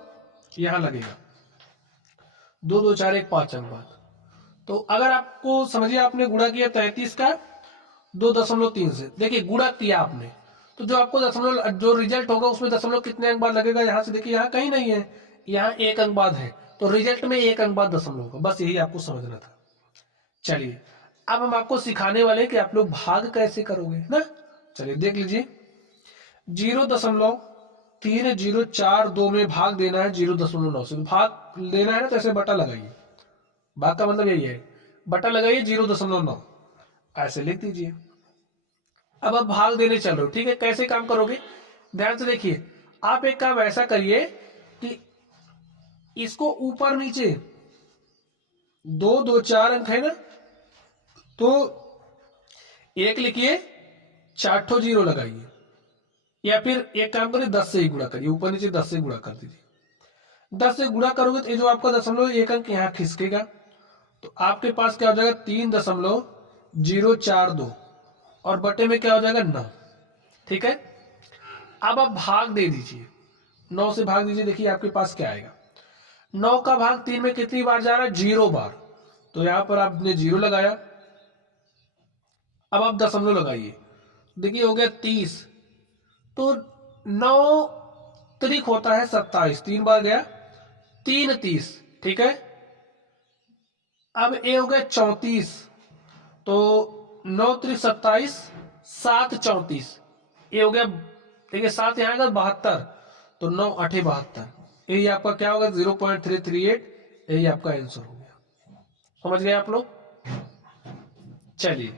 यहाँ लगेगा 2 2 4 1 5 अंक बाद। तो अगर आपको समझिए आपने गुणा किया 33 का 2.3 से, देखिए गुणा किया आपने तो जो आपको दशमलव जो रिजल्ट होगा उसमें दशमलव कितने अंक बाद लगेगा, यहाँ से देखिए यहाँ कहीं नहीं है, यहाँ 1 अंक बाद है, तो रिजल्ट में 1 अंक बाद दशमलव होगा, बस यही आपको समझना था। चलिए अब हम आपको सिखाने वाले हैं कि आप लोग भाग कैसे करोगे ना। चलिए देख लीजिए, 0.304 में भाग देना है 0.9 से, भाग देना है ना तो ऐसे बटा लगाइए, भाग का मतलब यही है, बटा लगाइए 0.9 ऐसे लिख दीजिए। अब आप भाग देने चल रहे हो, ठीक है, कैसे काम करोगे ध्यान से देखिए। आप एक काम ऐसा करिए कि इसको ऊपर नीचे 2 2 4 अंक है ना, तो 1 लिखिए 4 ठो 0 लगाइए, या फिर एक काम करिए 10 से ही गुणा करिए, ऊपर नीचे 10 से गुणा कर दीजिए। 10 से गुणा करोगे तो ये जो आपका दशमलव 1 अंक यहाँ खिसकेगा, तो आपके पास क्या हो जाएगा 3.042 और बटे में क्या हो जाएगा 9। ठीक है, अब आप भाग दे दीजिए, 9 से भाग दीजिए, देखिए आपके पास क्या आएगा, 9 का भाग 3 में कितनी बार जा रहा है 0 बार, तो यहां पर आपने 0 लगाया। अब आप दशमलव लगाइए, देखिए हो गया 30, तो 9 त्रिक होता है 27, 3 बार गया 3 30। ठीक है, अब ए हो गया 34, तो 9 त्रिक 27, 7 34, ये हो गया, देखिए 7 यहाँ आएगा 72, तो 9 8 72, यही आपका क्या होगा 0.338, यही आपका आंसर हो गया। समझ गए आप लोग? चलिए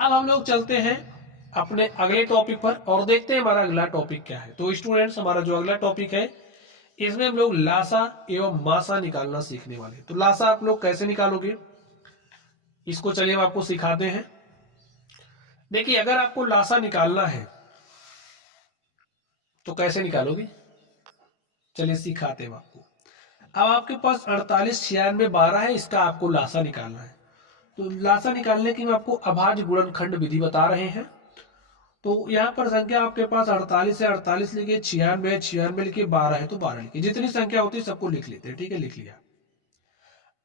अब हम लोग चलते हैं अपने अगले टॉपिक पर और देखते हैं हमारा अगला टॉपिक क्या है। तो स्टूडेंट्स हमारा जो अगला टॉपिक है इसमें हम लोग लासा एवं मासा निकालना सीखने वाले हैं। तो लासा आप लोग कैसे निकालोगे इसको चलिए हम आपको सिखाते हैं। देखिए अगर आपको लासा निकालना है तो कैसे निकालोगे, चलिए सिखाते हैं आपको। अब आपके पास 48 96 12 है, इसका आपको लासा निकालना है। तो लासा निकालने की मैं आपको अभाज्य गुणनखंड विधि बता रहे हैं। तो यहाँ पर संख्या आपके पास 48 है, 48 लिखिए, 96 है, 96 लिखिए, 12 है तो 12 लिखिए, जितनी संख्या होती है सबको लिख लेते हैं। ठीक है, लिख लिया।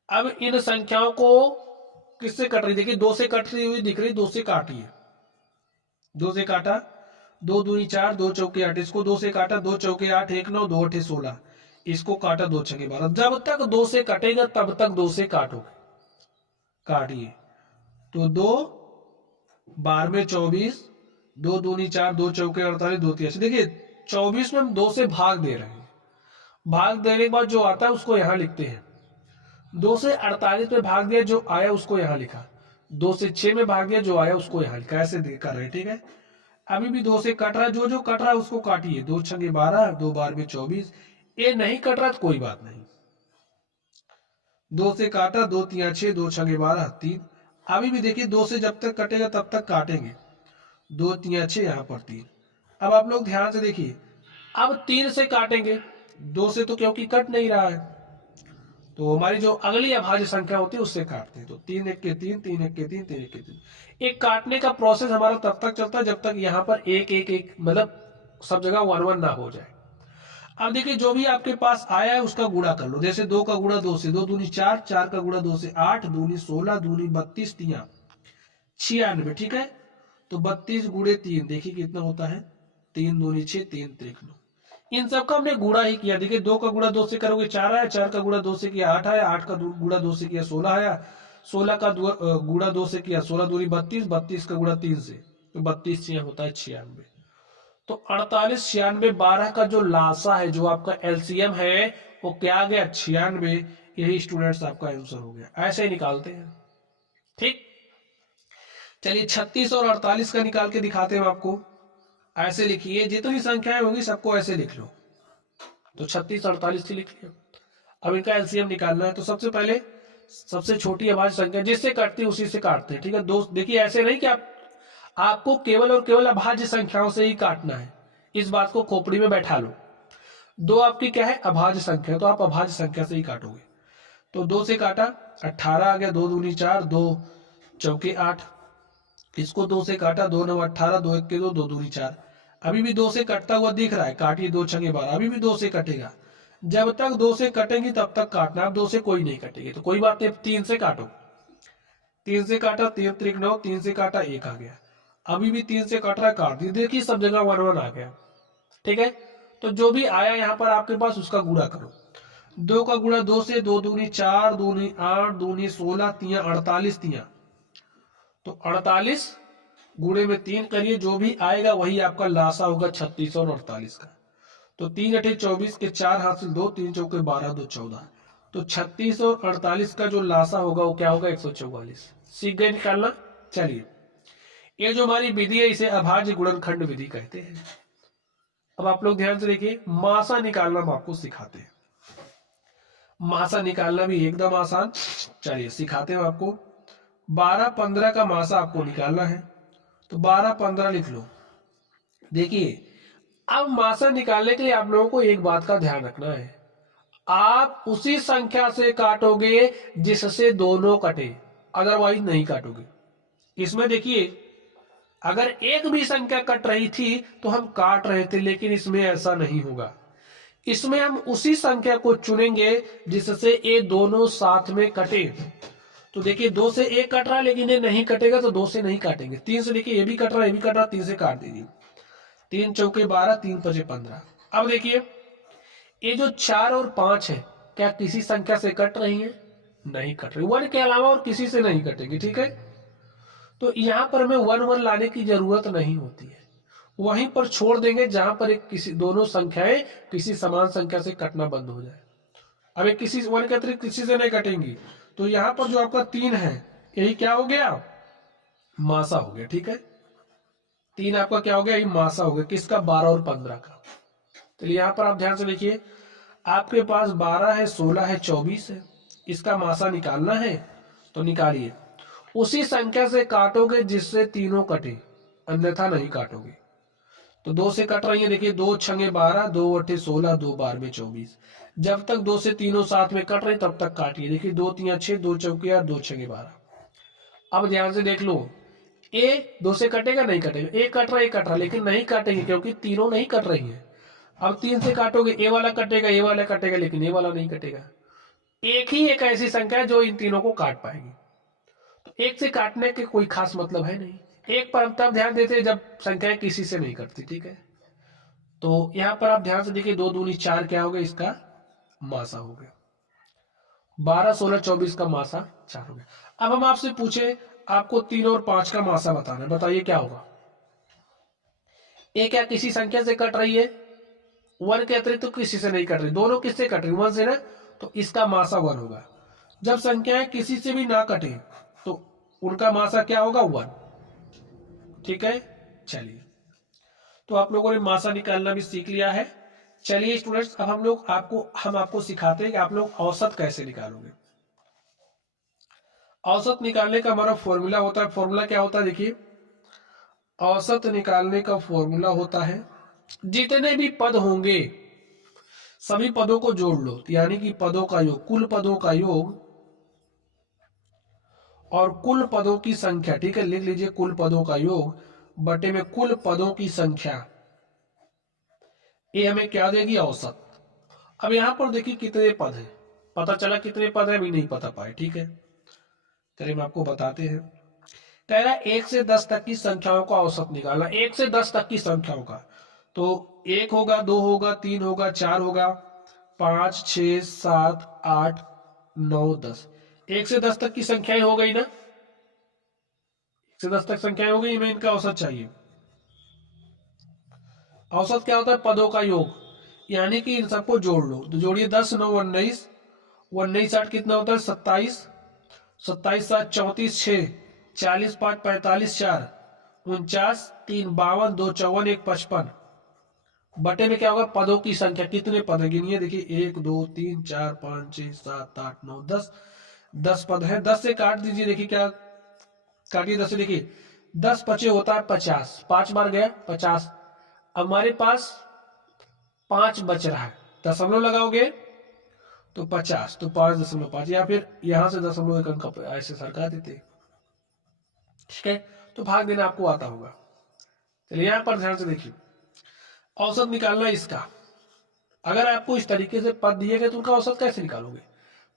अब इन संख्याओं को किससे कट रही, देखिए 2 से कट रही हुई दिख रही, 2 से काटिए, 2 से काटा, 2 दूनी 4, 2 चौके 8, इसको 2 से काटा, 2 चौके 8, 1 9, 2 8 16, इसको काटा, 2 छके 12। जब तक 2 से कटेगा तब तक 2 से काटोगे, काटिए, तो 2 12 में 24, 2 दूनी 4, 2 चौके 48, 2 83। देखिए 24 में हम 2 से भाग दे रहे हैं, भाग देने के बाद जो आता है उसको यहां लिखते हैं। 2 से 48 में भाग दिया, जो आया उसको यहां लिखा, 2 से 6 में भाग दिया, जो आया उसको यहां लिखा, ऐसे कर रहे हैं। ठीक है, अभी भी 2 से कट रहा है, जो जो कट रहा है उसको काटिए, 2 छंगे 12, 2 12 में 24, ये नहीं कट रहा तो कोई बात नहीं, 2 से काटा, 2 3 6, 2 छंगे 12 3। अभी भी देखिए 2 से जब तक कटेगा तब तक काटेंगे, 2 3 6 यहाँ पर 3। अब आप लोग ध्यान से देखिए, अब 3 से काटेंगे, 2 से तो क्योंकि कट नहीं रहा है, तो हमारी जो अगली अभाज्य संख्या होती है उससे काटते हैं। तो 3 1 के 3, 3 1 के 3, 3 1 के 3। एक काटने का प्रोसेस हमारा तब तक चलता है जब तक यहाँ पर 1 1 1 मतलब सब जगह 1 1 ना हो जाए। अब देखिए जो भी आपके पास आया है उसका गुणा कर लो। जैसे 2 का गुणा 2 से, 2 दूनी 4, 4 का गुणा 2 से 8, दूनी 16, दूनी 32, तिया 96। ठीक है, तो 32 गुणे 3 देखिए कितना होता है, 3 दूनी 6, 3 त्रिक 9। इन सबका हमने गुणा ही किया। देखिए 2 का गुणा 2 से करोगे 4 आया, 4 का गुणा 2 से किया 8 आया, 8 का गुणा 2 से किया 16 आया, 16 का गुणा 2 से किया 16 दूनी 32, 32 का गुणा 3 से, तो 32 यहाँ होता है 96। तो 48, 96, 12 का जो लासा है, जो आपका एलसीएम है, वो क्या आ गया, 96। यही स्टूडेंट्स आपका आंसर हो गया। ऐसे ही निकालते हैं। ठीक, चलिए 36 और 48 का निकाल के दिखाते हैं आपको। ऐसे लिखिए, जितनी संख्याएं होंगी सबको ऐसे लिख लो। तो 36 48 की लिख लिया। अब इनका एलसीएम निकालना है। तो सबसे पहले सबसे छोटी अभाज्य संख्या जिससे काटती है उसी से काटते हैं। ठीक है दोस्त, देखिए ऐसे नहीं कि आपको केवल और केवल अभाज्य संख्याओं से ही काटना है। इस बात को खोपड़ी में बैठा लो। 2 आपकी क्या है, अभाज्य संख्या, तो आप अभाज्य संख्या से ही काटोगे। तो 2 से काटा, 18 आ गया, 2 दूनी 4, 2 चौके 8। इसको 2 से काटा, 2 9 18, 2 1 के 2, 2 दूनी 4। अभी भी 2 से कटता हुआ दिख रहा है, काटिए, 2 छंगे 12, अभी भी 2 से कटेगा। जब तक 2 से कटेंगी तब तक काटना। अब 2 से कोई नहीं कटेगी तो कोई बात नहीं, 3 से काटो। 3 से काटा, 3 त्रिक 9, 3 से काटा 1 आ गया। अभी भी 3 से कट रहा है, काट दी, देखिए सब जगह 1 1 आ गया। ठीक है, तो जो भी आया यहाँ पर आपके पास उसका गुणा करो। 2 का गुणा 2 से, 2 दूनी 4, दूनी 8, दूनी 16, तिया 48, तिया तो 48 गुणे में 3 करिए, जो भी आएगा वही आपका लासा होगा 36 और 48 का। तो 3 अठे 24 के 4 हासिल 2, 3 चौके 12, 2 14। तो 36 और 48 का जो लासा होगा वो क्या होगा, 144। सीख गए निकालना। चलिए, ये जो हमारी विधि है इसे अभाज्य गुणनखंड विधि कहते हैं। अब आप लोग ध्यान से देखिए, मासा निकालना हम आपको सिखाते हैं। मासा निकालना भी एकदम आसान, चलिए सिखाते हैं आपको। 12 15 का मासा आपको निकालना है। तो 12 15 लिख लो। देखिए अब मासा निकालने के लिए आप लोगों को एक बात का ध्यान रखना है, आप उसी संख्या से काटोगे जिससे दोनों कटे, अदरवाइज नहीं काटोगे। इसमें देखिए अगर एक भी संख्या कट रही थी तो हम काट रहे थे, लेकिन इसमें ऐसा नहीं होगा। इसमें हम उसी संख्या को चुनेंगे जिससे ये दोनों साथ में कटे। तो देखिए 2 से 1 कट रहा है लेकिन ये नहीं कटेगा, तो 2 से नहीं काटेंगे। 3 से देखिए ये भी कट रहा है, ये भी कट रहा है, 3 से काट दीजिए। 3 चौके 12, 3 पचे 15। अब देखिए ये जो 4 और 5 है, क्या किसी संख्या से कट रही है, नहीं कट रही। 1 के अलावा और किसी से नहीं कटेंगे। ठीक है, तो यहां पर हमें 1 1 लाने की जरूरत नहीं होती है, वहीं पर छोड़ देंगे जहां पर एक किसी दोनों संख्याएं किसी समान संख्या से कटना बंद हो जाए। अब एक किसी 1 के अतिरिक्त किसी से नहीं कटेंगी, तो यहां पर जो आपका 3 है यही क्या हो गया, मासा हो गया। ठीक है, 3 आपका क्या हो गया, ये मासा हो गया। किसका, 12 और 15 का। तो यहां पर आप ध्यान से देखिए, आपके पास 12 है, 16 है, 24 है, इसका मासा निकालना है। तो निकालिए, उसी संख्या से काटोगे जिससे तीनों कटे, अन्यथा नहीं काटोगे। तो 2 से कट रही है, देखिए 2 छंगे 12, 2 अठे 16, 2 12 में 24। जब तक 2 से तीनों साथ में कट रही तब तक काटिए। देखिए 2 3 6, 2 चौके 8, 2 छंगे 12। अब ध्यान से देख लो, ए 2 से कटेगा, नहीं कटेगा। एक कट रहा है, एक कट रहा है, लेकिन नहीं काटेंगे क्योंकि तीनों नहीं कट रही है। अब 3 से काटोगे, ए वाला कटेगा, ए वाला कटेगा, लेकिन ए वाला नहीं कटेगा। एक ही एक ऐसी संख्या है जो इन तीनों को काट पाएगी। तो एक से काटने के कोई खास मतलब है नहीं। एक पर तब ध्यान देते हैं जब संख्याएं किसी से नहीं कटती। ठीक है, तो यहां पर आप ध्यान से देखिए, 2 दूनी 4 क्या हो गया, इसका मासा हो गया। 12 16 24 का मासा 4 हो गया। अब हम आपसे पूछे, आपको 3 और 5 का मासा बताना है, बताइए क्या होगा। ये क्या किसी संख्या से कट रही है, 1 के अतिरिक्त तो किसी से नहीं कट रही, दोनों किससे कट रही, 1 से ना, तो इसका मासा 1 होगा। जब संख्याएं किसी से भी ना कटे तो उनका मासा क्या होगा, 1। ठीक है, चलिए, तो आप लोगों ने मासा निकालना भी सीख लिया है। चलिए स्टूडेंट्स, अब हम आपको सिखाते हैं कि आप लोग औसत कैसे निकालोगे। औसत निकालने का हमारा फॉर्मूला होता है। फॉर्मूला क्या होता है, देखिए औसत निकालने का फॉर्मूला होता है, जितने भी पद होंगे सभी पदों को जोड़ लो, यानी कि पदों का योग, कुल पदों का योग और कुल पदों की संख्या। ठीक है, लिख लीजिए, कुल पदों का योग बटे में कुल पदों की संख्या, ये हमें क्या देगी, औसत। अब यहाँ पर देखिए कितने पद है, पता चला कितने पद है, अभी नहीं पता पाए, ठीक है। चलिए हम आपको बताते हैं। कह रहा है 1 से 10 तक की संख्याओं का औसत निकालना। 1 से 10 तक की संख्याओं का, तो 1 होगा, 2 होगा, 3 होगा, 4 होगा, 5, 6, 7, 8, 9, 10। 1 से 10 तक की संख्याएं हो गई ना, 1 से 10 तक संख्याएं हो गई, हमें इनका औसत चाहिए। औसत क्या होता है? पदों का योग, यानी कि इन सबको जोड़ लो। तो जोड़िए, 10 9 19, 19 8 कितना होता है? 27, 27 7 34, 6 40 5 45, 4 49, 3 52, 2 54, 1 55। बटे में क्या होगा? पदों की संख्या। कितने पद है गिनिए, देखिए 1 2 3 4 5 6 7 8 9 10। 10 पद है, 10 से काट दीजिए, देखिए क्या काटिए 10 से, देखिए 10 पचे होता है 50, 5 बार गया 50। हमारे पास 5 बच रहा है, दशमलव लगाओगे तो 50, तो 5.5, या फिर यहां से दशमलव एक अंक ऐसे सरका देते, ठीक है। तो भाग देना आपको आता होगा। चलिए यहां पर ध्यान से देखिए, औसत निकालना इसका। अगर आपको इस तरीके से पद दिए गए तो उनका औसत कैसे निकालोगे?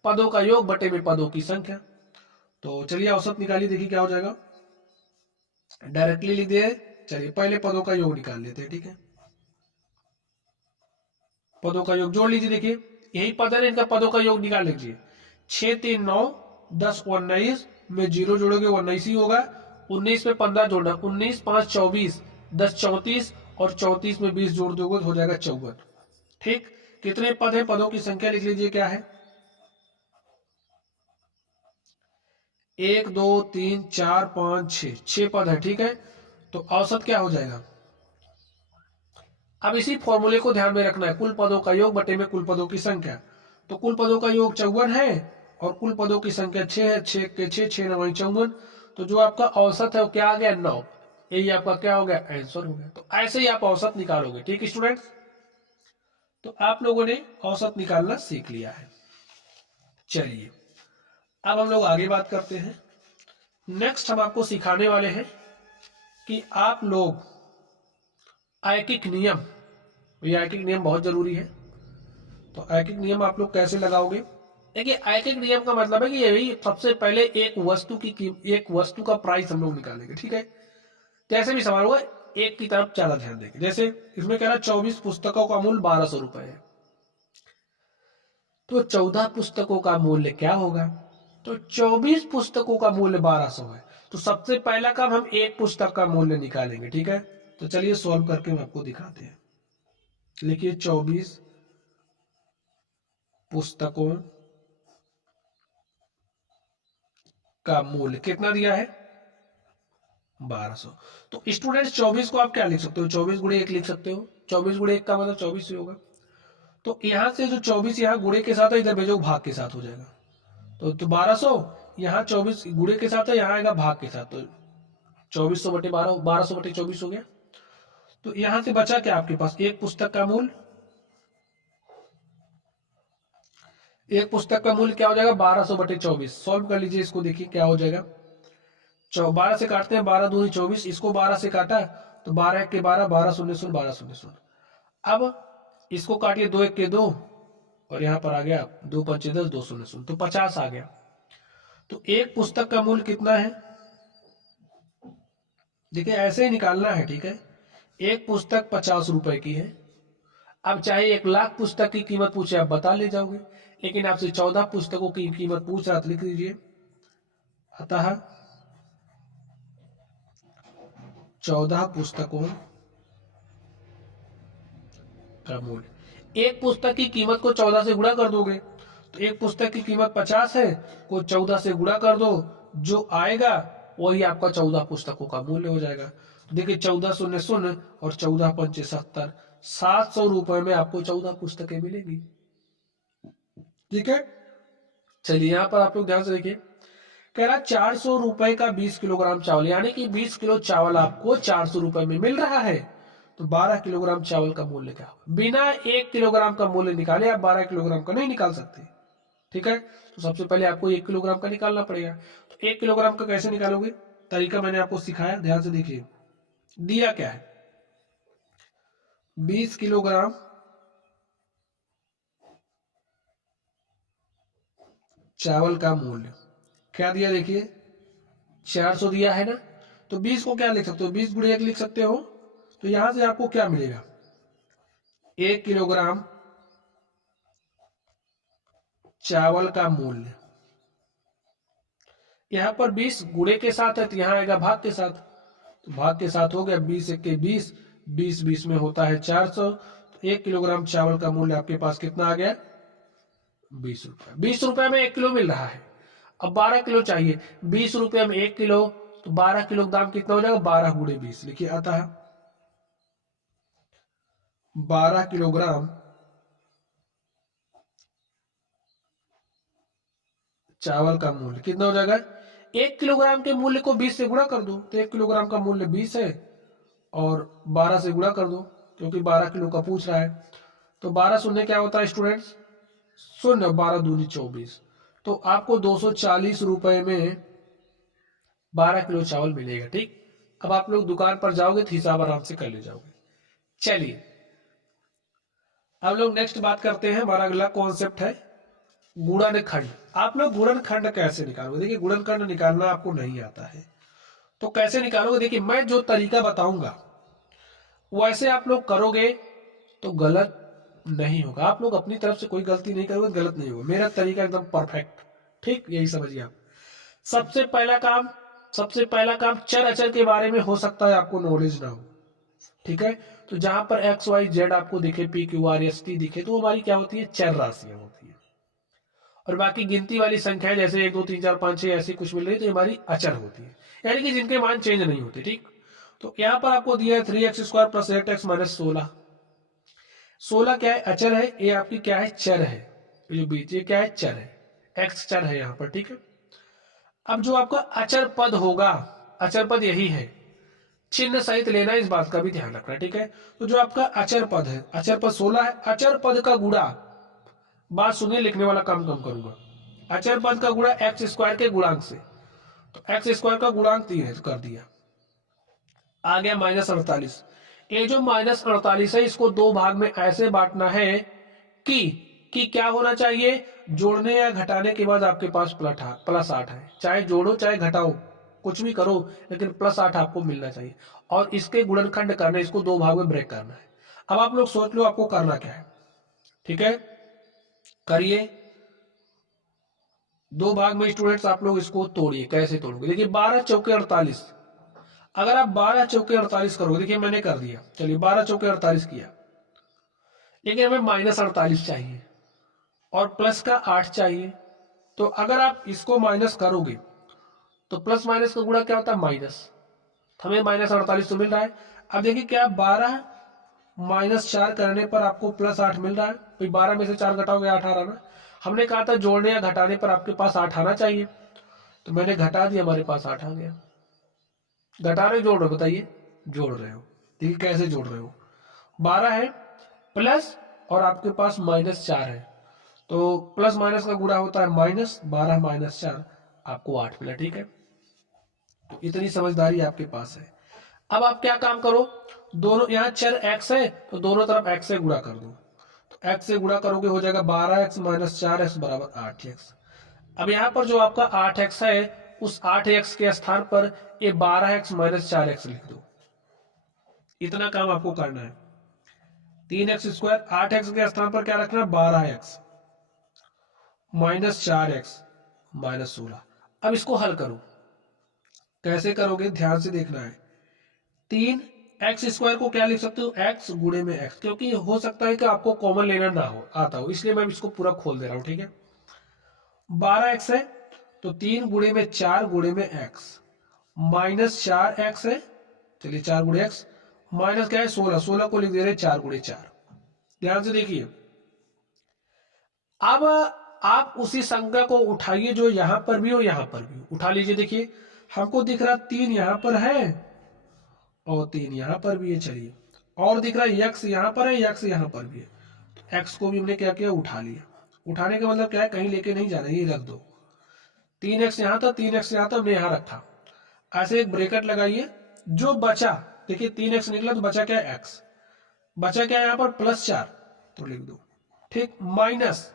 पदों का योग बटे में पदों की संख्या। तो चलिए औसत निकालिए, देखिए क्या हो जाएगा। डायरेक्टली लिख दिए। चलिए पहले पदों का योग निकाल लेते हैं, ठीक है। पदों का योग जोड़ लीजिए, देखिए यही पद है, इनका पदों का योग निकाल लीजिए। 6 3 9 10 19 में 0 जोड़ोगे 19 ही होगा। 19 में 15 जोड़ना, 19 5 24, 10 34, और 34 में 20 जोड़ दोगे तो हो जाएगा 54, ठीक। कितने पद है? पदों की संख्या लिख लीजिए, क्या है? 1 2 3 4 5 6, 6 पद है, ठीक है। तो औसत क्या हो जाएगा? अब इसी फॉर्मूले को ध्यान में रखना है, कुल पदों का योग बटे में कुल पदों की संख्या। तो कुल पदों का योग 54 है और कुल पदों की संख्या 6 है। 6 के 6, 6 9 54। तो जो आपका औसत है वो क्या आ गया? 9। यही आपका क्या हो गया? आंसर हो गया। तो ऐसे ही आप औसत निकालोगे, ठीक स्टूडेंट्स। तो आप लोगों ने औसत निकालना सीख लिया है। चलिए अब हम लोग आगे बात करते हैं। नेक्स्ट हम आपको सिखाने वाले हैं कि आप लोग ऐकिक नियम, ये ऐकिक नियम बहुत जरूरी है। तो ऐकिक नियम आप लोग कैसे लगाओगे? देखिए ऐकिक नियम का मतलब है कि यही सबसे पहले एक वस्तु का प्राइस हम लोग निकालेंगे, ठीक है। जैसे भी सवाल होगा एक की तरफ ज्यादा ध्यान देंगे। जैसे इसमें कह रहा है 24 पुस्तकों का मूल्य 1200 रुपए है, तो 14 पुस्तकों का मूल्य क्या होगा? तो 24 पुस्तकों का मूल्य 1200 है, तो सबसे पहला काम हम एक पुस्तक का मूल्य निकालेंगे, ठीक है। तो चलिए सॉल्व करके हम आपको दिखाते हैं। लिखिए 24 पुस्तकों का मूल्य कितना दिया है? 1200। तो स्टूडेंट्स 24 को आप क्या लिख सकते हो? 24 गुणे 1 लिख सकते हो। 24 गुणे 1 का मतलब 24 ही होगा। तो यहां से जो 24 यहाँ गुणे के साथ है, इधर भेजो भाग के साथ हो जाएगा। तो 1200 यहाँ 24 गुणे के साथ है, यहाँ आएगा भाग के साथ। तो 2400 बटे 12, 1200 बटे 24 हो गया। तो यहां से बचा क्या आपके पास? एक पुस्तक का मूल्य, एक पुस्तक का मूल्य क्या हो जाएगा? 1200 बटे 24। सॉल्व कर लीजिए इसको, देखिए क्या हो जाएगा। 12 से काटते हैं, 12 दूनी 24, इसको 12 से काटा तो 12 1 के 12, 12 शून्य शून्य, 12 शून्य शून्य। अब इसको काटिए, 2 1 के 2, और यहां पर आ गया 2 5 10, 2 शून्य शून्य, तो 50 आ गया। तो एक पुस्तक का मूल्य कितना है? देखिए ऐसे ही निकालना है, ठीक है। एक पुस्तक 50 रुपए की है। अब चाहे 1 लाख पुस्तक की कीमत पूछे, आप बता ले जाओगे, लेकिन आपसे 14 पुस्तकों की कीमत पूछ रहा, तो लिख लीजिए अतः 14 पुस्तकों का मूल्य। एक पुस्तक की कीमत को 14 से गुणा कर दोगे, तो एक पुस्तक की कीमत 50 है, को 14 से गुणा कर दो, जो आएगा वही आपका 14 पुस्तकों का मूल्य हो जाएगा। तो देखिए 14 शून्य शून्य और 14 पंचे 70, 700 रुपए में आपको 14 पुस्तकें मिलेंगी, ठीक है। चलिए यहां पर आप लोग ध्यान से देखिए, कह रहा 400 रुपए का 20 किलोग्राम चावल, यानी कि 20 किलो चावल आपको 400 रुपए में मिल रहा है। तो 12 किलोग्राम चावल का मूल्य क्या होगा? बिना 1 किलोग्राम का मूल्य निकाले आप 12 किलोग्राम का नहीं निकाल सकते, ठीक है। तो सबसे पहले आपको 1 किलोग्राम का निकालना पड़ेगा। तो 1 किलोग्राम का कैसे निकालोगे? तरीका मैंने आपको सिखाया, ध्यान से देखिए। दिया क्या है? 20 किलोग्राम चावल का मूल्य क्या दिया, देखिए 400 दिया है ना, तो 20 को क्या लिख सकते हो, 20 गुणे 1 लिख सकते हो। तो यहां से आपको क्या मिलेगा, 1 किलोग्राम चावल का मूल्य। यहां पर 20 गुणे के साथ है तो यहां आएगा भाग के साथ, तो भाग के साथ हो गया 20 एक के 20, 20 20 में होता है 400। तो 1 किलोग्राम चावल का मूल्य आपके पास कितना आ गया, 20 रुपए। 20 रुपए में 1 किलो मिल रहा है, अब 12 किलो चाहिए, 20 रुपए में 1 किलो, तो 12 किलो का दाम कितना हो जाएगा, 12 गुणे 20 लिखिए, आता है 12 किलोग्राम चावल का मूल्य कितना हो जाएगा, 1 किलोग्राम के मूल्य को 20 से गुणा कर दो, तो 1 किलोग्राम का मूल्य 20 है और 12 से गुणा कर दो क्योंकि 12 किलो का पूछ रहा है। तो 12 शून्य क्या होता है स्टूडेंट्स, शून्य, 12 दूनी 24, तो आपको 240 रुपए में 12 किलो चावल मिलेगा। ठीक, अब आप लोग दुकान पर जाओगे तो हिसाब आराम से कर ले जाओगे। चलिए अब लोग नेक्स्ट बात करते हैं, हमारा अगला कॉन्सेप्ट है गुणनखंड। आप लोग गुणनखंड कैसे निकालोगे, देखिए गुणनखंड निकालना आपको नहीं आता है तो कैसे निकालोगे, देखिए मैं जो तरीका बताऊंगा वैसे आप लोग करोगे तो गलत नहीं होगा, आप लोग अपनी तरफ से कोई गलती नहीं करोगे, गलत नहीं होगा, मेरा तरीका एकदम परफेक्ट। ठीक, यही समझिए आप। सबसे पहला काम चर अचर के बारे में हो सकता है आपको नॉलेज ना हो, ठीक है, तो जहां पर एक्स वाई जेड आपको दिखे, P Q R S T दिखे, तो हमारी क्या होती है, चर राशियां होती है। और बाकी गिनती वाली संख्याएं जैसे 1 2 3 4 5 6 ऐसी कुछ मिल रही है तो हमारी अचर होती है, यानी कि जिनके मान चेंज नहीं होते। ठीक, तो यहां पर आपको दिया है 3x² प्लस 8x माइनस 16। 16 क्या है, अचर है, ये आपकी क्या है, चर है, जो बीच ये क्या है, चर है, एक्स चर है यहां पर। ठीक है, अब जो आपका अचर पद होगा, अचर पद यही है, चिन्ह सहित लेना, इस बात का भी ध्यान रखना। ठीक है, तो जो आपका अचर पद है, अचर पद 16 है, अचर पद का गुणा, बात सुनिए, लिखने वाला काम कम करूंगा, अचर पद का गुणा x² के गुणांक से, तो x² का गुणांक 3 है, तो कर दिया, आ गया -48। ये जो -48 है इसको दो भाग में ऐसे बांटना है कि क्या होना चाहिए, जोड़ने या घटाने के बाद आपके पास +8 है, चाहे जोड़ो चाहे घटाओ कुछ भी करो लेकिन +8 आपको मिलना चाहिए, और इसके गुणनखंड करना, इसको दो भाग में ब्रेक करना है। अब आप लोग सोच लो आपको करना क्या है, ठीक है, करिए, दो भाग में स्टूडेंट्स आप लोग इसको तोड़िए। कैसे तोड़ोगे, देखिए 12 चौके 48, अगर आप 12 चौके 48 करोगे, देखिए मैंने कर दिया, चलिए 12 चौके 48 किया, लेकिन हमें -48 चाहिए और प्लस का 8 चाहिए, तो अगर आप इसको माइनस करोगे तो प्लस माइनस का गुणा क्या होता है, माइनस, हमें -48 तो मिल रहा है। अब देखिए क्या 12 -4 करने पर आपको +8 मिल रहा है, तो 12 में से 4 घटाओगे 8 आ रहा ना, हमने कहा था जोड़ने या घटाने पर आपके पास 8 आना चाहिए, तो मैंने घटा दिया, हमारे पास 8 आ गया। घटा रहे हो जोड़ रहे हो, बताइए, जोड़ रहे हो, देखिए कैसे जोड़ रहे हो, 12 है प्लस और आपके पास -4 है, तो प्लस माइनस का गुणा होता है माइनस, 12 -4 आपको 8 मिला। ठीक है, तो इतनी समझदारी आपके पास है। अब आप क्या काम करो, दोनों, यहाँ चर x है तो दोनों तरफ x से गुणा कर दो, तो x से गुणा करोगे हो जाएगा 12x - 4x बराबर 8x। अब यहाँ पर जो आपका 8x है उस 8x के स्थान पर ये 12x - 4x लिख दो, इतना काम आपको करना है। 3x², 8x के स्थान पर क्या रखना, 12x -4x -16। अब इसको हल करो, कैसे करोगे ध्यान से देखना है। 3x² को क्या लिख सकते हो, x गुणे में x, क्योंकि हो सकता है कि आपको कॉमन लेना ना हो आता हो, इसलिए मैं इसको पूरा खोल दे रहा हूं। ठीक है, 12x है तो 3 गुणे में 4 गुणे में x -4x है, चलिए 4 गुणे x, माइनस क्या है 16, 16 को लिख दे रहे 4 गुणे 4। ध्यान से देखिए, अब आप उसी संख्या को उठाइए जो यहां पर भी हो यहां पर भी उठा लीजिए। देखिए हमको दिख रहा 3 यहां पर है और 3 यहां पर भी है, चलिए, और दिख रहा है x यहां पर है, x यहां पर भी है, तो x को भी हमने क्या किया, उठा लिया। उठाने का मतलब क्या है, कहीं लेके नहीं जाना, ये रख दो, 3x यहां था, 3x यहां था, हमने यहां रखा, ऐसे एक ब्रेकेट लगाइए, जो बचा, देखिए 3x निकला तो बचा क्या है, x, बचा क्या है यहां पर +4, तो लिख दो। ठीक, माइनस,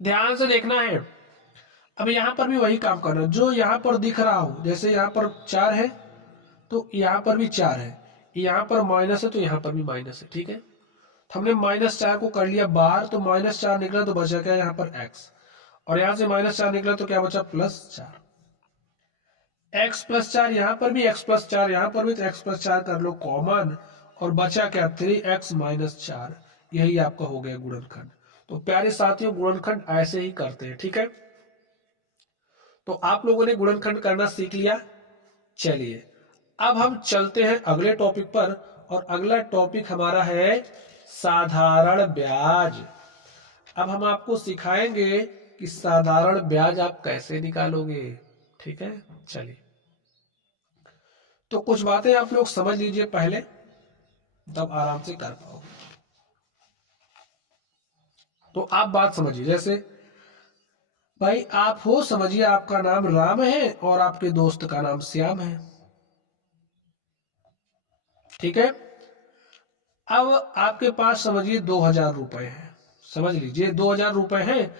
ध्यान से देखना है, अब यहाँ पर भी वही काम करना, जो यहाँ पर दिख रहा हो, जैसे यहाँ पर 4 है तो यहाँ पर भी 4 है, यहाँ पर माइनस है तो यहाँ पर भी माइनस है, ठीक है। हमने -4 को कर लिया बाहर, तो -4 निकला तो बचा क्या यहाँ पर x, और यहाँ से -4 निकला तो क्या बचा +4, x+4, यहाँ पर भी x+4, यहाँ पर भी तो x+4 कर लो कॉमन, और बचा क्या 3x - 4, यही आपका हो गया गुणनखंड। तो प्यारे साथियों गुणनखंड ऐसे ही करते हैं, ठीक है। तो आप लोगों ने गुणनखंड करना सीख लिया। चलिए अब हम चलते हैं अगले टॉपिक पर, और अगला टॉपिक हमारा है साधारण ब्याज। अब हम आपको सिखाएंगे कि साधारण ब्याज आप कैसे निकालोगे, ठीक है। चलिए तो कुछ बातें आप लोग समझ लीजिए पहले, तब आराम से कर पाओगे। तो आप बात समझिए, जैसे भाई आप हो, समझिए आपका नाम राम है और आपके दोस्त का नाम श्याम है, ठीक है। अब आपके पास समझिए 2000 रुपए है, समझ लीजिए 2000 रुपए हैं।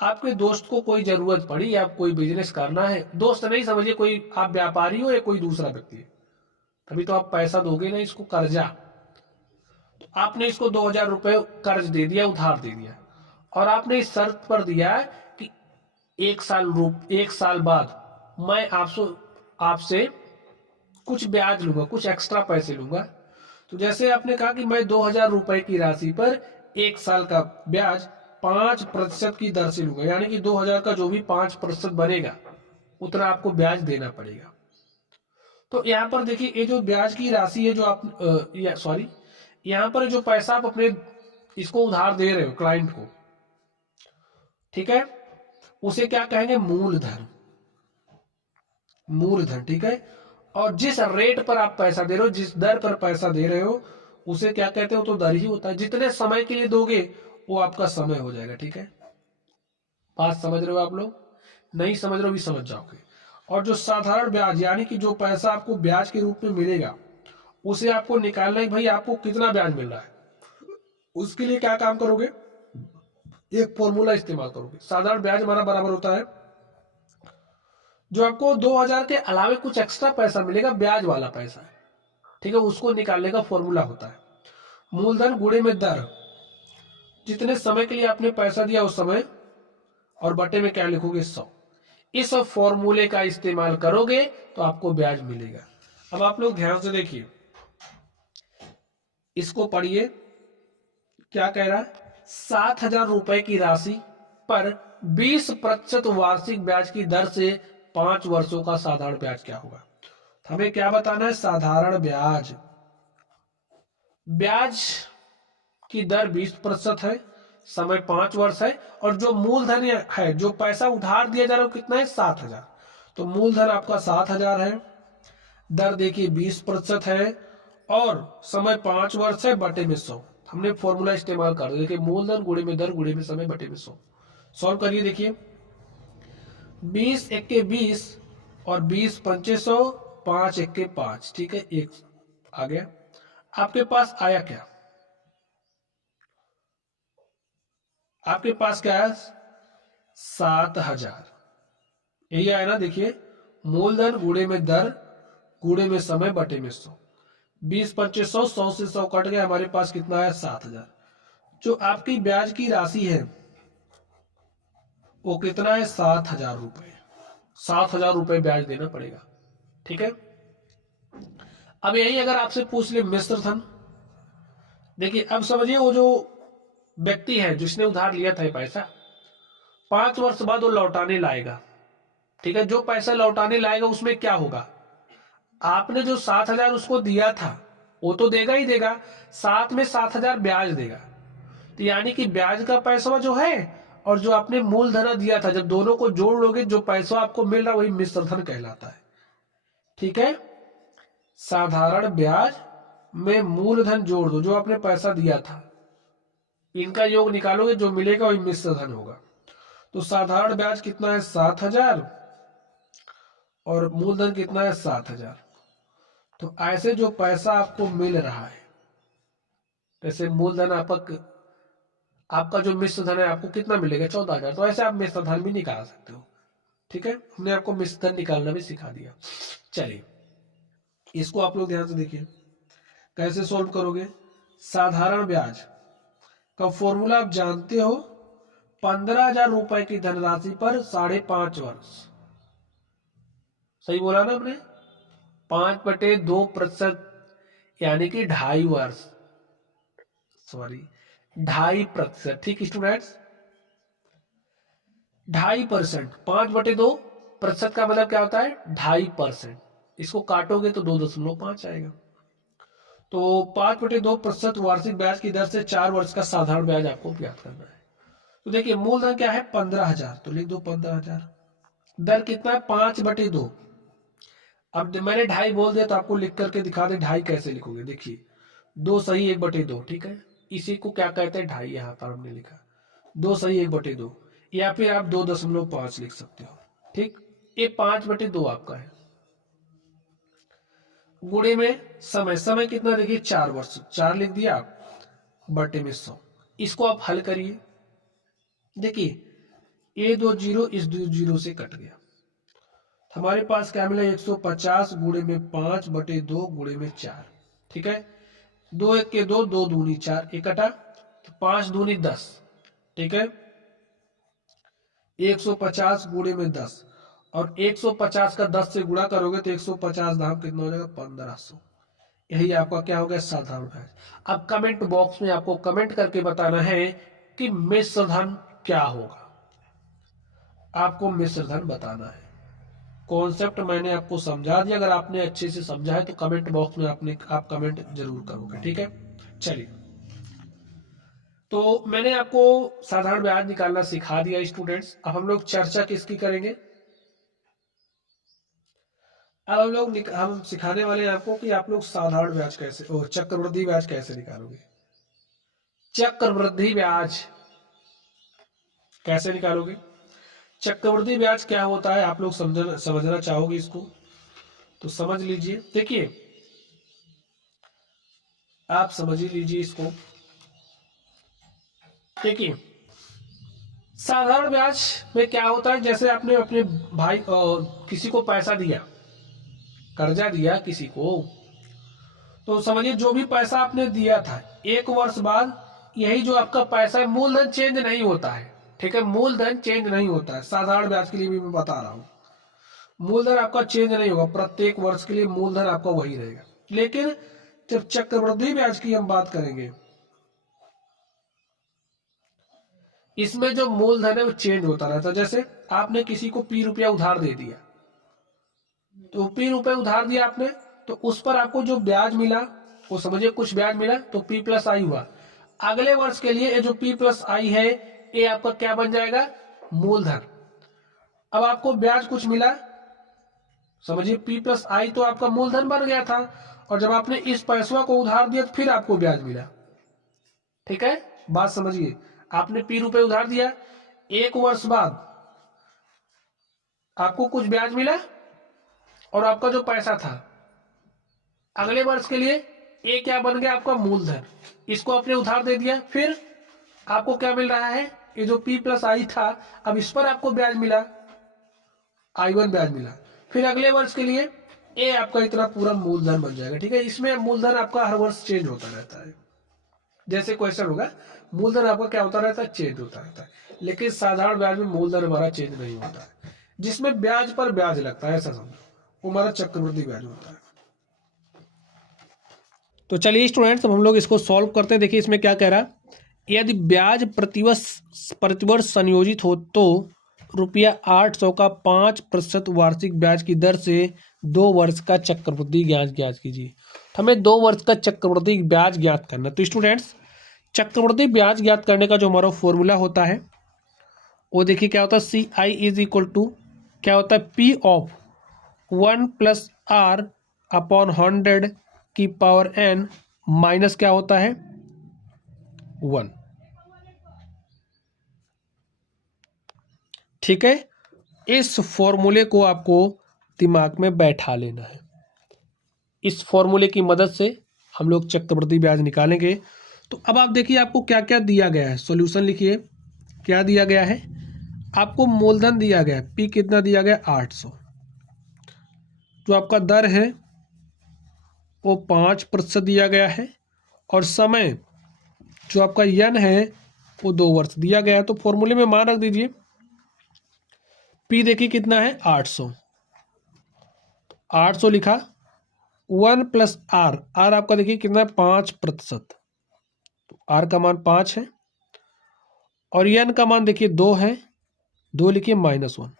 आपके दोस्त को कोई जरूरत पड़ी, आप कोई बिजनेस करना है, दोस्त नहीं समझिए, कोई आप व्यापारी हो या कोई दूसरा व्यक्ति है, तभी तो आप पैसा दोगे ना, इसको कर्जा। तो आपने इसको 2000 रुपए कर्ज दे दिया, उधार दे दिया, और आपने इस शर्त पर दिया कि 1 साल बाद मैं आपसे कुछ ब्याज लूंगा, कुछ एक्स्ट्रा पैसे लूंगा। तो जैसे आपने कहा कि मैं 2000 रुपए की राशि पर 1 साल का ब्याज 5% की दर से लूंगा, यानी कि 2000 का जो भी 5% बनेगा उतना आपको ब्याज देना पड़ेगा। तो यहाँ पर देखिए, ये जो ब्याज की राशि है जो आप सॉरी, यहाँ पर जो पैसा आप अपने इसको उधार दे रहे हो क्लाइंट को, ठीक है, उसे क्या कहेंगे, मूलधन, मूलधन, ठीक है। और जिस रेट पर आप पैसा दे रहे हो, जिस दर पर पैसा दे रहे हो, उसे क्या कहते हो, तो दर ही होता है। जितने समय के लिए दोगे वो आपका समय हो जाएगा, ठीक है। बात समझ रहे हो आप लोग, नहीं समझ रहे हो भी समझ जाओगे। और जो साधारण ब्याज, यानी कि जो पैसा आपको ब्याज के रूप में मिलेगा, उसे आपको निकालना है भाई आपको कितना ब्याज मिल रहा है। उसके लिए क्या काम करोगे, एक फॉर्मूला इस्तेमाल करोगे। साधारण ब्याज हमारा बराबर होता है, जो आपको 2000 के अलावे कुछ एक्स्ट्रा पैसा मिलेगा, ब्याज वाला पैसा, ठीक है, उसको निकालने का फॉर्मूला होता है मूलधन गुणे में दर, जितने समय के लिए आपने पैसा दिया उस समय, और बटे में क्या लिखोगे 100। इस फॉर्मूले का इस्तेमाल करोगे तो आपको ब्याज मिलेगा। अब आप लोग ध्यान से देखिए, इसको पढ़िए, क्या कह रहा है, 7000 रुपए की राशि पर 20% वार्षिक ब्याज की दर से 5 वर्षों का साधारण ब्याज क्या होगा। हमें क्या बताना है, साधारण ब्याज, ब्याज की दर 20% है, समय 5 वर्ष है, और जो मूलधन है, जो पैसा उधार दिया जा रहा है कितना है, 7000। तो मूलधन आपका 7000 है, दर देखिए 20% है, और समय 5 वर्ष है, बटे में 100। हमने फॉर्मूला इस्तेमाल कर दिया, देखिए मूलधन गुणे में दर गुणे में समय बटे में 100। सॉल्व करिए, देखिए 20 एक्के 20 और 20 पंचे 100, 5 एक्के 5, ठीक है, एक आ गया। आपके पास आया क्या, आपके पास क्या है, 7000, यही आया ना। देखिए मूलधन गुणे में दर गुणे में समय बटे में 100, 20 पंचे 100, 100 से 100 कट गया, हमारे पास कितना है, 7000। जो आपकी ब्याज की राशि है वो कितना है, 7000 रुपए, 7000 रुपए ब्याज देना पड़ेगा, ठीक है। अब यही अगर आपसे पूछ ले मिश्र धन, देखिए अब समझिए, वो जो व्यक्ति है जिसने उधार लिया था ये पैसा, 5 वर्ष बाद वो लौटाने लाएगा, ठीक है। जो पैसा लौटाने लाएगा उसमें क्या होगा, आपने जो 7000 उसको दिया था वो तो देगा ही देगा, साथ में 7000 ब्याज देगा। तो यानी कि ब्याज का पैसा जो है और जो आपने मूलधन दिया था, जब दोनों को जोड़ लोगे जो पैसा आपको मिल रहा है वही मिश्र धन कहलाता है, ठीक है। साधारण ब्याज में मूलधन जोड़ दो, जो आपने पैसा दिया था, इनका योग निकालोगे, जो मिलेगा वही मिश्र धन होगा। तो साधारण ब्याज कितना है, 7000, और मूलधन कितना है, 7000। तो ऐसे जो पैसा आपको मिल रहा है, जैसे मूलधन आपका जो मिश्र धन है आपको कितना मिलेगा, 14000, तो ऐसे आप मिश्र धन भी निकाल सकते हो, ठीक है, हमने आपको मिश्र धन निकालना भी सिखा दिया। चलिए इसको आप लोग ध्यान से देखिए कैसे सॉल्व करोगे। साधारण ब्याज का फॉर्मूला आप जानते हो, 15,000 रुपए की धनराशि पर 5.5 वर्ष। सही बोला ना हमने, 5/2% यानी कि 2.5 वर्ष, सॉरी 2.5%। ठीक स्टूडेंट्स, 2.5%, 5/2% का मतलब क्या होता है 2.5%। इसको काटोगे तो 2.5 आएगा। तो 5/2% वार्षिक ब्याज की दर से 4 वर्ष का साधारण ब्याज आपको ज्ञात करना है। तो देखिए मूलधन क्या है 15,000, तो लिख दो 15,000। दर कितना है 5/2। अब मैंने 2.5 बोल दिया तो आपको लिख करके दिखा दे 2.5 कैसे लिखोगे। देखिए 2 सही 1/2, ठीक है, इसी को क्या कहते हैं 2.5, यहाँ पर हमने लिखा 2 सही 1/2, या फिर आप 2.5 लिख सकते हो। ठीक, ये 5/2 आपका है। गुणे में समय, समय कितना देखिए 4 वर्ष, 4 लिख दिया आप, बटे में 100। इसको आप हल करिए, देखिए ये 2 जीरो इस 2 जीरो से कट गया, हमारे पास क्या मिला 150 गुणे में 5/2 गुणे में 4। ठीक है, 2 1 के 2, 2 दूनी 4, एक कटा तो 5 दूनी 10। ठीक है, 150 गुणे में 10, और 150 का 10 से गुणा करोगे तो 150 दाम कितना हो जाएगा 1500। यही आपका क्या हो गया साधारण ब्याज। अब कमेंट बॉक्स में आपको कमेंट करके बताना है कि मिश्र धन क्या होगा, आपको मिश्र धन बताना है। कॉन्सेप्ट मैंने आपको समझा दिया, अगर आपने अच्छे से समझा है तो कमेंट बॉक्स में आप कमेंट जरूर करोगे। ठीक है, चलिए तो मैंने आपको साधारण ब्याज निकालना सिखा दिया स्टूडेंट्स। अब हम लोग चर्चा किसकी करेंगे, अब हम सिखाने वाले हैं आपको कि आप लोग साधारण ब्याज कैसे और चक्रवृद्धि ब्याज कैसे निकालोगे। चक्रवृद्धि ब्याज कैसे निकालोगे, चक्रवृद्धि ब्याज क्या होता है आप लोग समझना चाहोगे इसको तो समझ लीजिए। देखिए आप समझ ही लीजिए इसको। देखिए साधारण ब्याज में क्या होता है, जैसे आपने अपने भाई किसी को पैसा दिया, कर्जा दिया किसी को, तो समझिए जो भी पैसा आपने दिया था 1 वर्ष बाद यही जो आपका पैसा है मूलधन चेंज नहीं होता है। ठीक है, मूलधन चेंज नहीं होता है, साधारण ब्याज के लिए भी मैं बता रहा हूं, मूलधन आपका चेंज नहीं होगा, प्रत्येक वर्ष के लिए मूलधन आपका वही रहेगा। लेकिन जब चक्रवृद्धि ब्याज की हम बात करेंगे, इसमें जो मूलधन है वो चेंज होता रहता है। जैसे आपने किसी को P रुपया उधार दे दिया, तो P रुपये उधार दिया आपने, तो उस पर आपको जो ब्याज मिला वो समझिए कुछ ब्याज मिला तो P+I हुआ। अगले वर्ष के लिए ये जो P+I है ये आपका क्या बन जाएगा मूलधन। अब आपको ब्याज कुछ मिला, समझिए P+I तो आपका मूलधन बन गया था, और जब आपने इस पैसवा को उधार दिया तो फिर आपको ब्याज मिला। ठीक है, बात समझिए, आपने P रुपये उधार दिया, 1 वर्ष बाद आपको कुछ ब्याज मिला, और आपका जो पैसा था अगले वर्ष के लिए ये क्या बन गया आपका मूलधन। इसको आपने उधार दे दिया, फिर आपको क्या मिल रहा है, ये जो P+I था अब इस पर आपको ब्याज मिला, I1 ब्याज मिला, फिर अगले वर्ष के लिए ये आपका इतना पूरा मूलधन बन जाएगा। ठीक है, इसमें मूलधन आपका हर वर्ष चेंज होता रहता है, जैसे क्वेश्चन होगा मूलधन आपका क्या होता रहता है चेंज होता रहता है। लेकिन साधारण ब्याज में मूलधन हमारा चेंज नहीं होता है, जिसमें ब्याज पर ब्याज लगता है ऐसा समझो, वो हमारा चक्रवृद्धि ब्याज होता है। तो चलिए स्टूडेंट्स अब हम लोग इसको सॉल्व करते हैं। देखिए इसमें क्या कह रहा है, यदि ब्याज प्रतिवर्ष संयोजित हो तो ₹800 का 5% वार्षिक ब्याज की दर से 2 वर्ष का चक्रवृद्धि ब्याज ज्ञात कीजिए। हमें 2 वर्ष का चक्रवृद्धि ब्याज ज्ञात करना। तो स्टूडेंट्स चक्रवृद्धि ब्याज ज्ञात करने का जो हमारा फॉर्मूला होता है वो देखिए क्या होता है, CI इज इक्वल टू क्या होता है P ऑफ 1 + R अपॉन 100 की पावर n माइनस क्या होता है 1। ठीक है, इस फॉर्मूले को आपको दिमाग में बैठा लेना है। इस फॉर्मूले की मदद से हम लोग चक्रवृद्धि ब्याज निकालेंगे। तो अब आप देखिए आपको क्या क्या दिया गया है, सॉल्यूशन लिखिए। क्या दिया गया है, आपको मूलधन दिया गया है, पी कितना दिया गया 800, जो आपका दर है वो 5% दिया गया है, और समय जो आपका यन है वो 2 वर्ष दिया गया है। तो फॉर्मूले में मान रख दीजिए, पी देखिए कितना है 800, 800 लिखा, 1 प्लस आर, आर आपका देखिए कितना है 5%, तो आर का मान 5 है, और यन का मान देखिए 2 है, 2 लिखिए -1।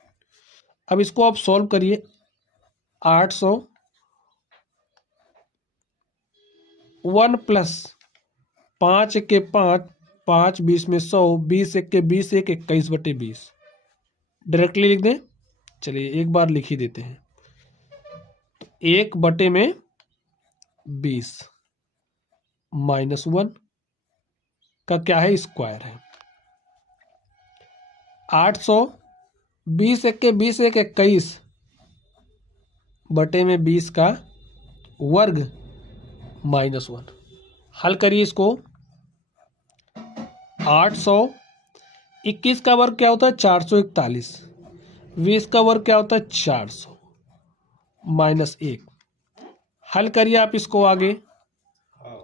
अब इसको आप सॉल्व करिए, 800 1 प्लस 5 1 के 5, 5 20 में 100, 20 1 के 20, 1 21/20 डायरेक्टली लिख दें। चलिए एक बार लिख ही देते हैं, तो 1/20 -1 का क्या है स्क्वायर है, 800 20 1 के 20, 1 21/20 का वर्ग -1। हल करिए इसको, 821 का वर्ग क्या होता है 441, 20 का वर्ग क्या होता है 400 -1। हल करिए आप इसको आगे,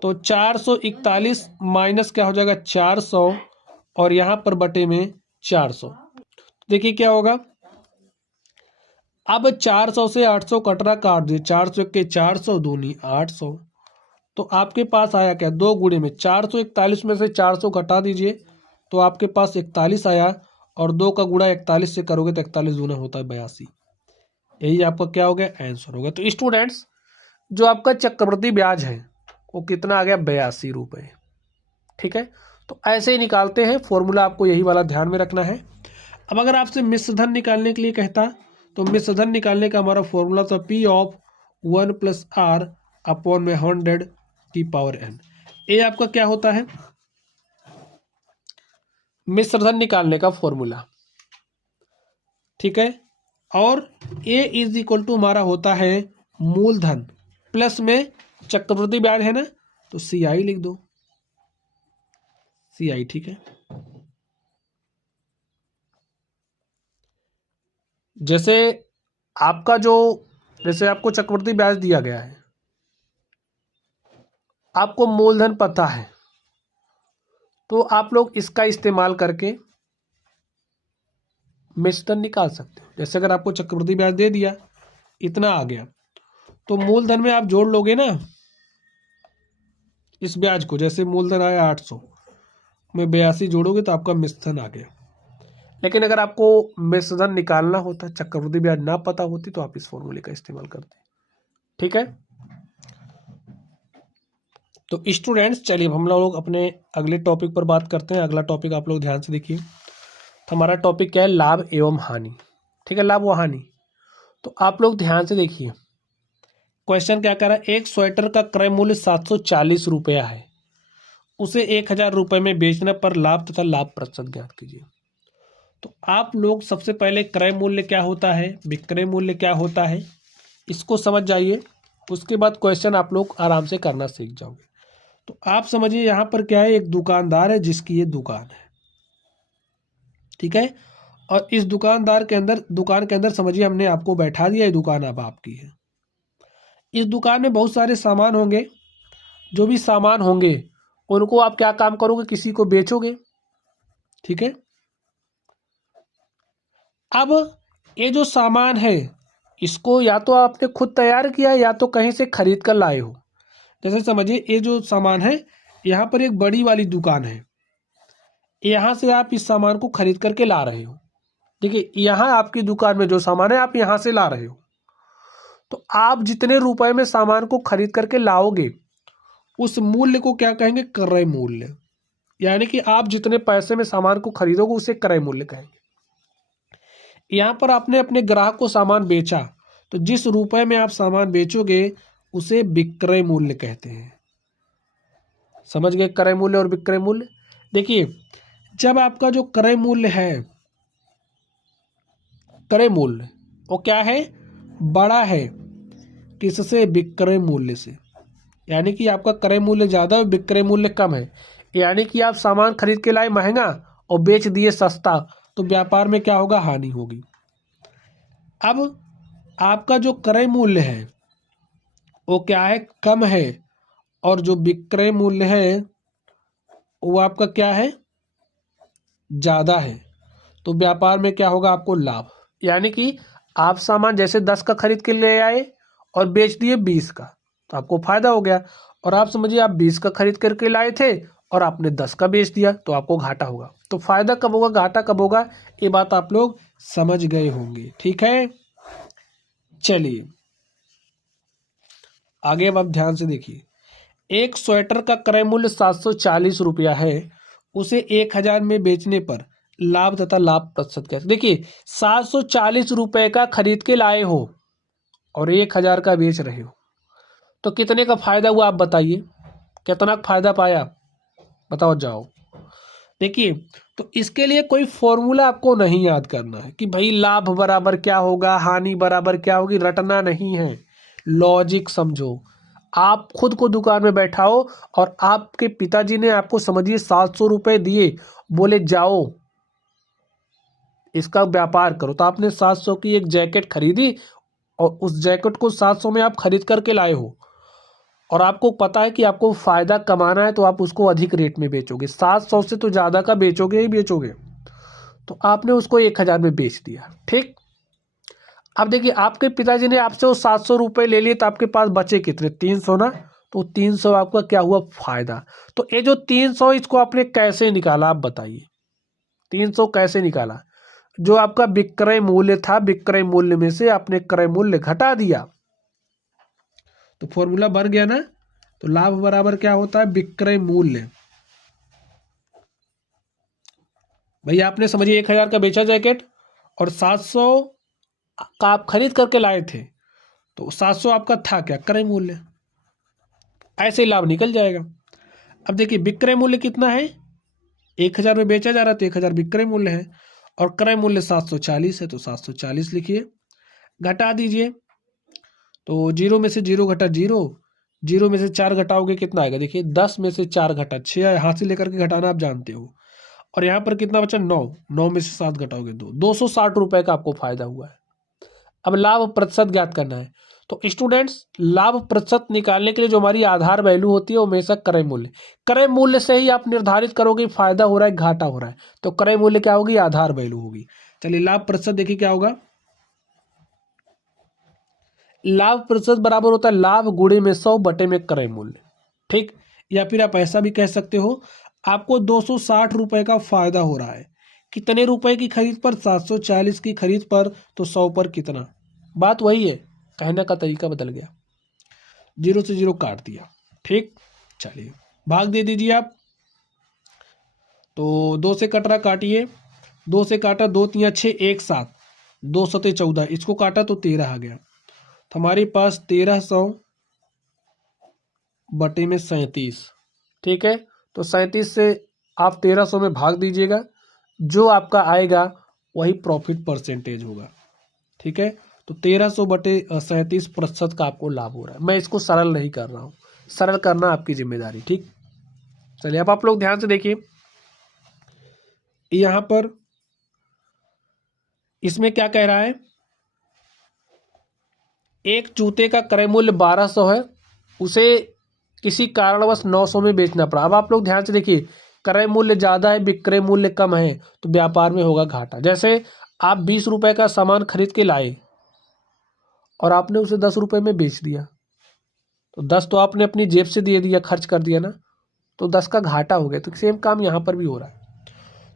तो 441 माइनस क्या हो जाएगा 400, और यहाँ पर बटे में 400, देखिए क्या होगा। अब 400 से 800 कट रहा, काट दिए, 400 के 400, दूनी 800, तो आपके पास आया क्या 2 गुणे में 441 में से 400 घटा दीजिए, तो आपके पास 41 आया, और 2 का गुणा 41 से करोगे तो 41 दूना होता है 82। यही आपका क्या हो गया आंसर होगा। तो स्टूडेंट्स जो आपका चक्रवृद्धि ब्याज है वो कितना आ गया 82 रुपये। ठीक है, तो ऐसे ही निकालते हैं, फॉर्मूला आपको यही वाला ध्यान में रखना है। अब अगर आपसे मिश्र धन निकालने के लिए कहता, तो मिश्र धन निकालने का हमारा फॉर्मूला था P of 1 plus R upon में 100 की पावर n। ये आपका क्या होता है मिश्र धन निकालने का फॉर्मूला। ठीक है, और A इज इक्वल टू हमारा होता है मूलधन प्लस में चक्रवृद्धि ब्याज है ना, तो CI लिख दो, CI। ठीक है, जैसे आपका जैसे आपको चक्रवृद्धि ब्याज दिया गया है, आपको मूलधन पता है, तो आप लोग इसका इस्तेमाल करके मिश्र धन निकाल सकते हो। जैसे अगर आपको चक्रवृद्धि ब्याज दे दिया इतना आ गया, तो मूलधन में आप जोड़ लोगे ना इस ब्याज को, जैसे मूलधन आया 800 में 82 जोड़ोगे तो आपका मिश्र धन आ गया। लेकिन अगर आपको मिश्र धन निकालना होता, चक्रवृद्धि ब्याज ना पता होती, तो आप इस फॉर्मूले का इस्तेमाल करते। ठीक है, तो स्टूडेंट्स चलिए हम लोग अपने अगले टॉपिक पर बात करते हैं। अगला टॉपिक आप लोग ध्यान से देखिए, तो हमारा टॉपिक क्या है लाभ एवं हानि। ठीक है, लाभ व हानि। तो आप लोग ध्यान से देखिए, क्वेश्चन क्या कर रहा है, एक स्वेटर का क्रय मूल्य 740 रुपया है, उसे 1000 रुपये में बेचने पर लाभ तथा लाभ प्रतिशत ज्ञात कीजिए। तो आप लोग सबसे पहले क्रय मूल्य क्या होता है, विक्रय मूल्य क्या होता है, इसको समझ जाइए। उसके बाद क्वेश्चन आप लोग आराम से करना सीख जाओगे। तो आप समझिए यहाँ पर क्या है, एक दुकानदार है जिसकी ये दुकान है। ठीक है, और इस दुकान के अंदर समझिए हमने आपको बैठा दिया, ये दुकान अब आपकी है। इस दुकान में बहुत सारे सामान होंगे, जो भी सामान होंगे उनको आप क्या काम करोगे, किसी को बेचोगे। ठीक है, अब ये जो सामान है इसको या तो आपने खुद तैयार किया या तो कहीं से खरीद कर लाए हो। जैसे समझिए ये जो सामान है, यहाँ पर एक बड़ी वाली दुकान है, यहाँ से आप इस सामान को खरीद करके ला रहे हो। देखिए यहाँ आपकी दुकान में जो सामान है आप यहाँ से ला रहे हो, तो आप जितने रुपए में सामान को खरीद करके लाओगे उस मूल्य को क्या कहेंगे, क्रय मूल्य। यानी कि आप जितने पैसे में सामान को खरीदोगे उसे क्रय मूल्य कहेंगे। यहाँ पर आपने अपने ग्राहक को सामान बेचा, तो जिस रुपए में आप सामान बेचोगे उसे विक्रय मूल्य कहते हैं। समझ गए क्रय मूल्य और विक्रय मूल्य। देखिए जब आपका जो क्रय मूल्य है, क्रय मूल्य वो क्या है, बड़ा है किससे, विक्रय मूल्य से। यानी कि आपका क्रय मूल्य ज़्यादा है, विक्रय मूल्य कम है। यानी कि आप सामान खरीद के लाए महंगा और बेच दिए सस्ता, तो व्यापार में क्या होगा, हानि होगी। अब आपका जो क्रय मूल्य है वो क्या है, कम है, और जो विक्रय मूल्य है वो आपका क्या है, ज्यादा है, तो व्यापार में क्या होगा, आपको लाभ। यानी कि आप सामान जैसे 10 का खरीद के ले आए और बेच दिए 20 का, तो आपको फायदा हो गया। और आप समझिए आप 20 का खरीद करके लाए थे और आपने 10 का बेच दिया, तो आपको घाटा होगा। तो फायदा कब होगा, घाटा कब होगा, ये बात आप लोग समझ गए होंगे। ठीक है, चलिए आगे अब आप ध्यान से देखिए। एक स्वेटर का क्रय मूल्य 740 रुपया है, उसे 1000 में बेचने पर लाभ तथा लाभ प्रतिशत कैसे। देखिए 740 रुपए का खरीद के लाए हो और 1000 का बेच रहे हो, तो कितने का फायदा हुआ, आप बताइए, कितना फायदा पाया, बताओ जाओ। देखिए, तो इसके लिए कोई फॉर्मूला आपको नहीं याद करना है कि भाई लाभ बराबर क्या होगा, हानि बराबर क्या होगी, रटना नहीं है। लॉजिक समझो। आप खुद को दुकान में बैठाओ और आपके पिताजी ने आपको समझिए 700 रुपए दिए, बोले जाओ इसका व्यापार करो, तो आपने 700 की एक जैकेट खरीदी और उस जैकेट को 700 में आप खरीद करके लाए हो, और आपको पता है कि आपको फायदा कमाना है, तो आप उसको अधिक रेट में बेचोगे, 700 से तो ज्यादा का बेचोगे ही बेचोगे। तो आपने उसको 1000 में बेच दिया। ठीक, अब देखिए आपके पिताजी ने आपसे वो 700 रुपये ले लिए, तो आपके पास बचे कितने, 300 ना। तो 300 आपका क्या हुआ, फायदा। तो ये जो 300 इसको आपने कैसे निकाला, आप बताइए। 300 कैसे निकाला, जो आपका विक्रय मूल्य था, विक्रय मूल्य में से आपने क्रय मूल्य घटा दिया, तो फॉर्मूला बन गया ना। तो लाभ बराबर क्या होता है, विक्रय मूल्य। भैया आपने समझिए 1000 का बेचा जैकेट और 700 का आप खरीद करके लाए थे, तो 700 आपका था क्या, क्रय मूल्य। ऐसे ही लाभ निकल जाएगा। अब देखिए विक्रय मूल्य कितना है, 1000 में बेचा जा रहा है, तो 1000 विक्रय मूल्य है, और क्रय मूल्य 740 है, तो 740 लिखिए, घटा दीजिए। तो जीरो में से जीरो घटा जीरो, जीरो में से 4 घटाओगे कितना आएगा, देखिए 10 में से 4 घटा 6, हाथ से लेकर के घटाना आप जानते हो। और यहाँ पर कितना बचा, 9, 9 में से 7 घटाओगे 2, 260 रुपए का आपको फायदा हुआ है। अब लाभ प्रतिशत ज्ञात करना है। तो स्टूडेंट्स, लाभ प्रतिशत निकालने के लिए जो हमारी आधार वैल्यू होती है वो हमेशा क्रय मूल्य, क्रय मूल्य से ही आप निर्धारित करोगे फायदा हो रहा है घाटा हो रहा है, तो क्रय मूल्य क्या होगी, आधार वैल्यू होगी। चलिए लाभ प्रतिशत देखिए क्या होगा, लाभ प्रतिशत बराबर होता है लाभ गुणे में 100 बटे में क्रय मूल्य। ठीक, या फिर आप ऐसा भी कह सकते हो, आपको 260 रुपए का फायदा हो रहा है, कितने रुपए की खरीद पर, 740 की खरीद पर, तो 100 पर कितना, बात वही है, कहने का तरीका बदल गया, जीरो से जीरो काट दिया। ठीक, चलिए भाग दे दीजिए आप। तो 2 से कट रहा, काटिए, 2 से काटा, 2 तिया 6, 1 7, 2 सते 14, इसको काटा तो 13 आ गया। तो हमारे पास 1300 बटे में 37। ठीक है, तो 37 से आप 1300 में भाग दीजिएगा, जो आपका आएगा वही प्रॉफिट परसेंटेज होगा। ठीक है, तो 1300 बटे 37% का आपको लाभ हो रहा है। मैं इसको सरल नहीं कर रहा हूँ, सरल करना आपकी जिम्मेदारी। ठीक, चलिए अब आप लोग ध्यान से देखिए, यहां पर इसमें क्या कह रहा है, एक जूते का क्रय मूल्य 1200 है, उसे किसी कारणवश 900 में बेचना पड़ा। अब आप लोग ध्यान से देखिए, क्रय मूल्य ज्यादा है, विक्रय मूल्य कम है, तो व्यापार में होगा घाटा। जैसे आप 20 रुपए का सामान खरीद के लाए और आपने उसे 10 रुपए में बेच दिया, तो 10 तो आपने अपनी जेब से दे दिया, खर्च कर दिया ना, तो 10 का घाटा हो गया। तो सेम काम यहाँ पर भी हो रहा है।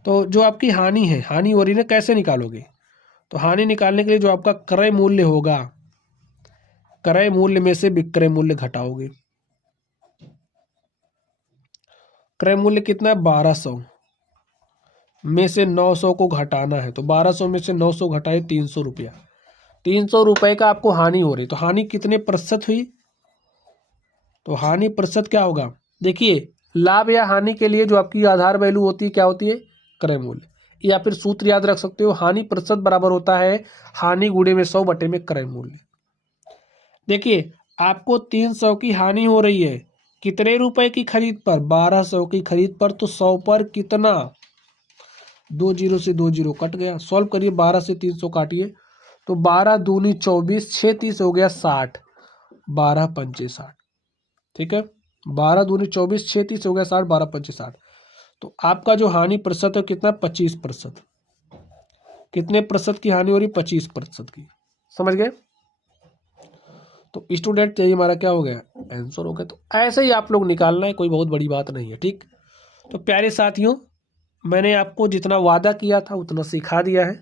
तो जो आपकी हानि है, हानि हो रही है, कैसे निकालोगे, तो हानि निकालने के लिए जो आपका क्रय मूल्य होगा, क्रय मूल्य में से विक्रय मूल्य घटाओगे। क्रय मूल्य कितना है, 1200 में से 900 को घटाना है, तो 1200 में से 900 घटाए 300 रुपया, 300 रुपए का आपको हानि हो रही। तो हानि कितने प्रतिशत हुई, तो हानि प्रतिशत क्या होगा, देखिए लाभ या हानि के लिए जो आपकी आधार वैल्यू होती है क्या होती है, क्रय मूल्य, या फिर सूत्र याद रख सकते हो, हानि प्रतिशत बराबर होता है हानि गुणे में 100 बटे में क्रय मूल्य। देखिए आपको 300 की हानि हो रही है, कितने रुपए की खरीद पर, 1200 की खरीद पर, तो 100 पर कितना, 2 जीरो से 2 जीरो कट गया। सॉल्व करिए, 12 से 300 काटिए तो 12 दूनी 24, 6 30 हो गया 60, 12 पंचे 60। ठीक है, 12 दूनी 24, 6 30 हो गया 60, 12 पंचे 60। तो आपका जो हानि प्रतिशत है कितना, 25%। कितने प्रतिशत की हानि हो रही, 25% की। समझ गए? तो स्टूडेंट यही हमारा क्या हो गया, आंसर हो गया। तो ऐसे ही आप लोग निकालना है, कोई बहुत बड़ी बात नहीं है। ठीक, तो प्यारे साथियों, मैंने आपको जितना वादा किया था उतना सिखा दिया है।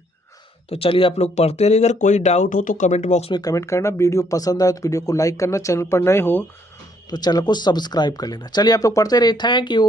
तो चलिए आप लोग पढ़ते रहिए। अगर कोई डाउट हो तो कमेंट बॉक्स में कमेंट करना। वीडियो पसंद आए तो वीडियो को लाइक करना। चैनल पर नए हो तो चैनल को सब्सक्राइब कर लेना। चलिए आप लोग पढ़ते रहिए। Thank you.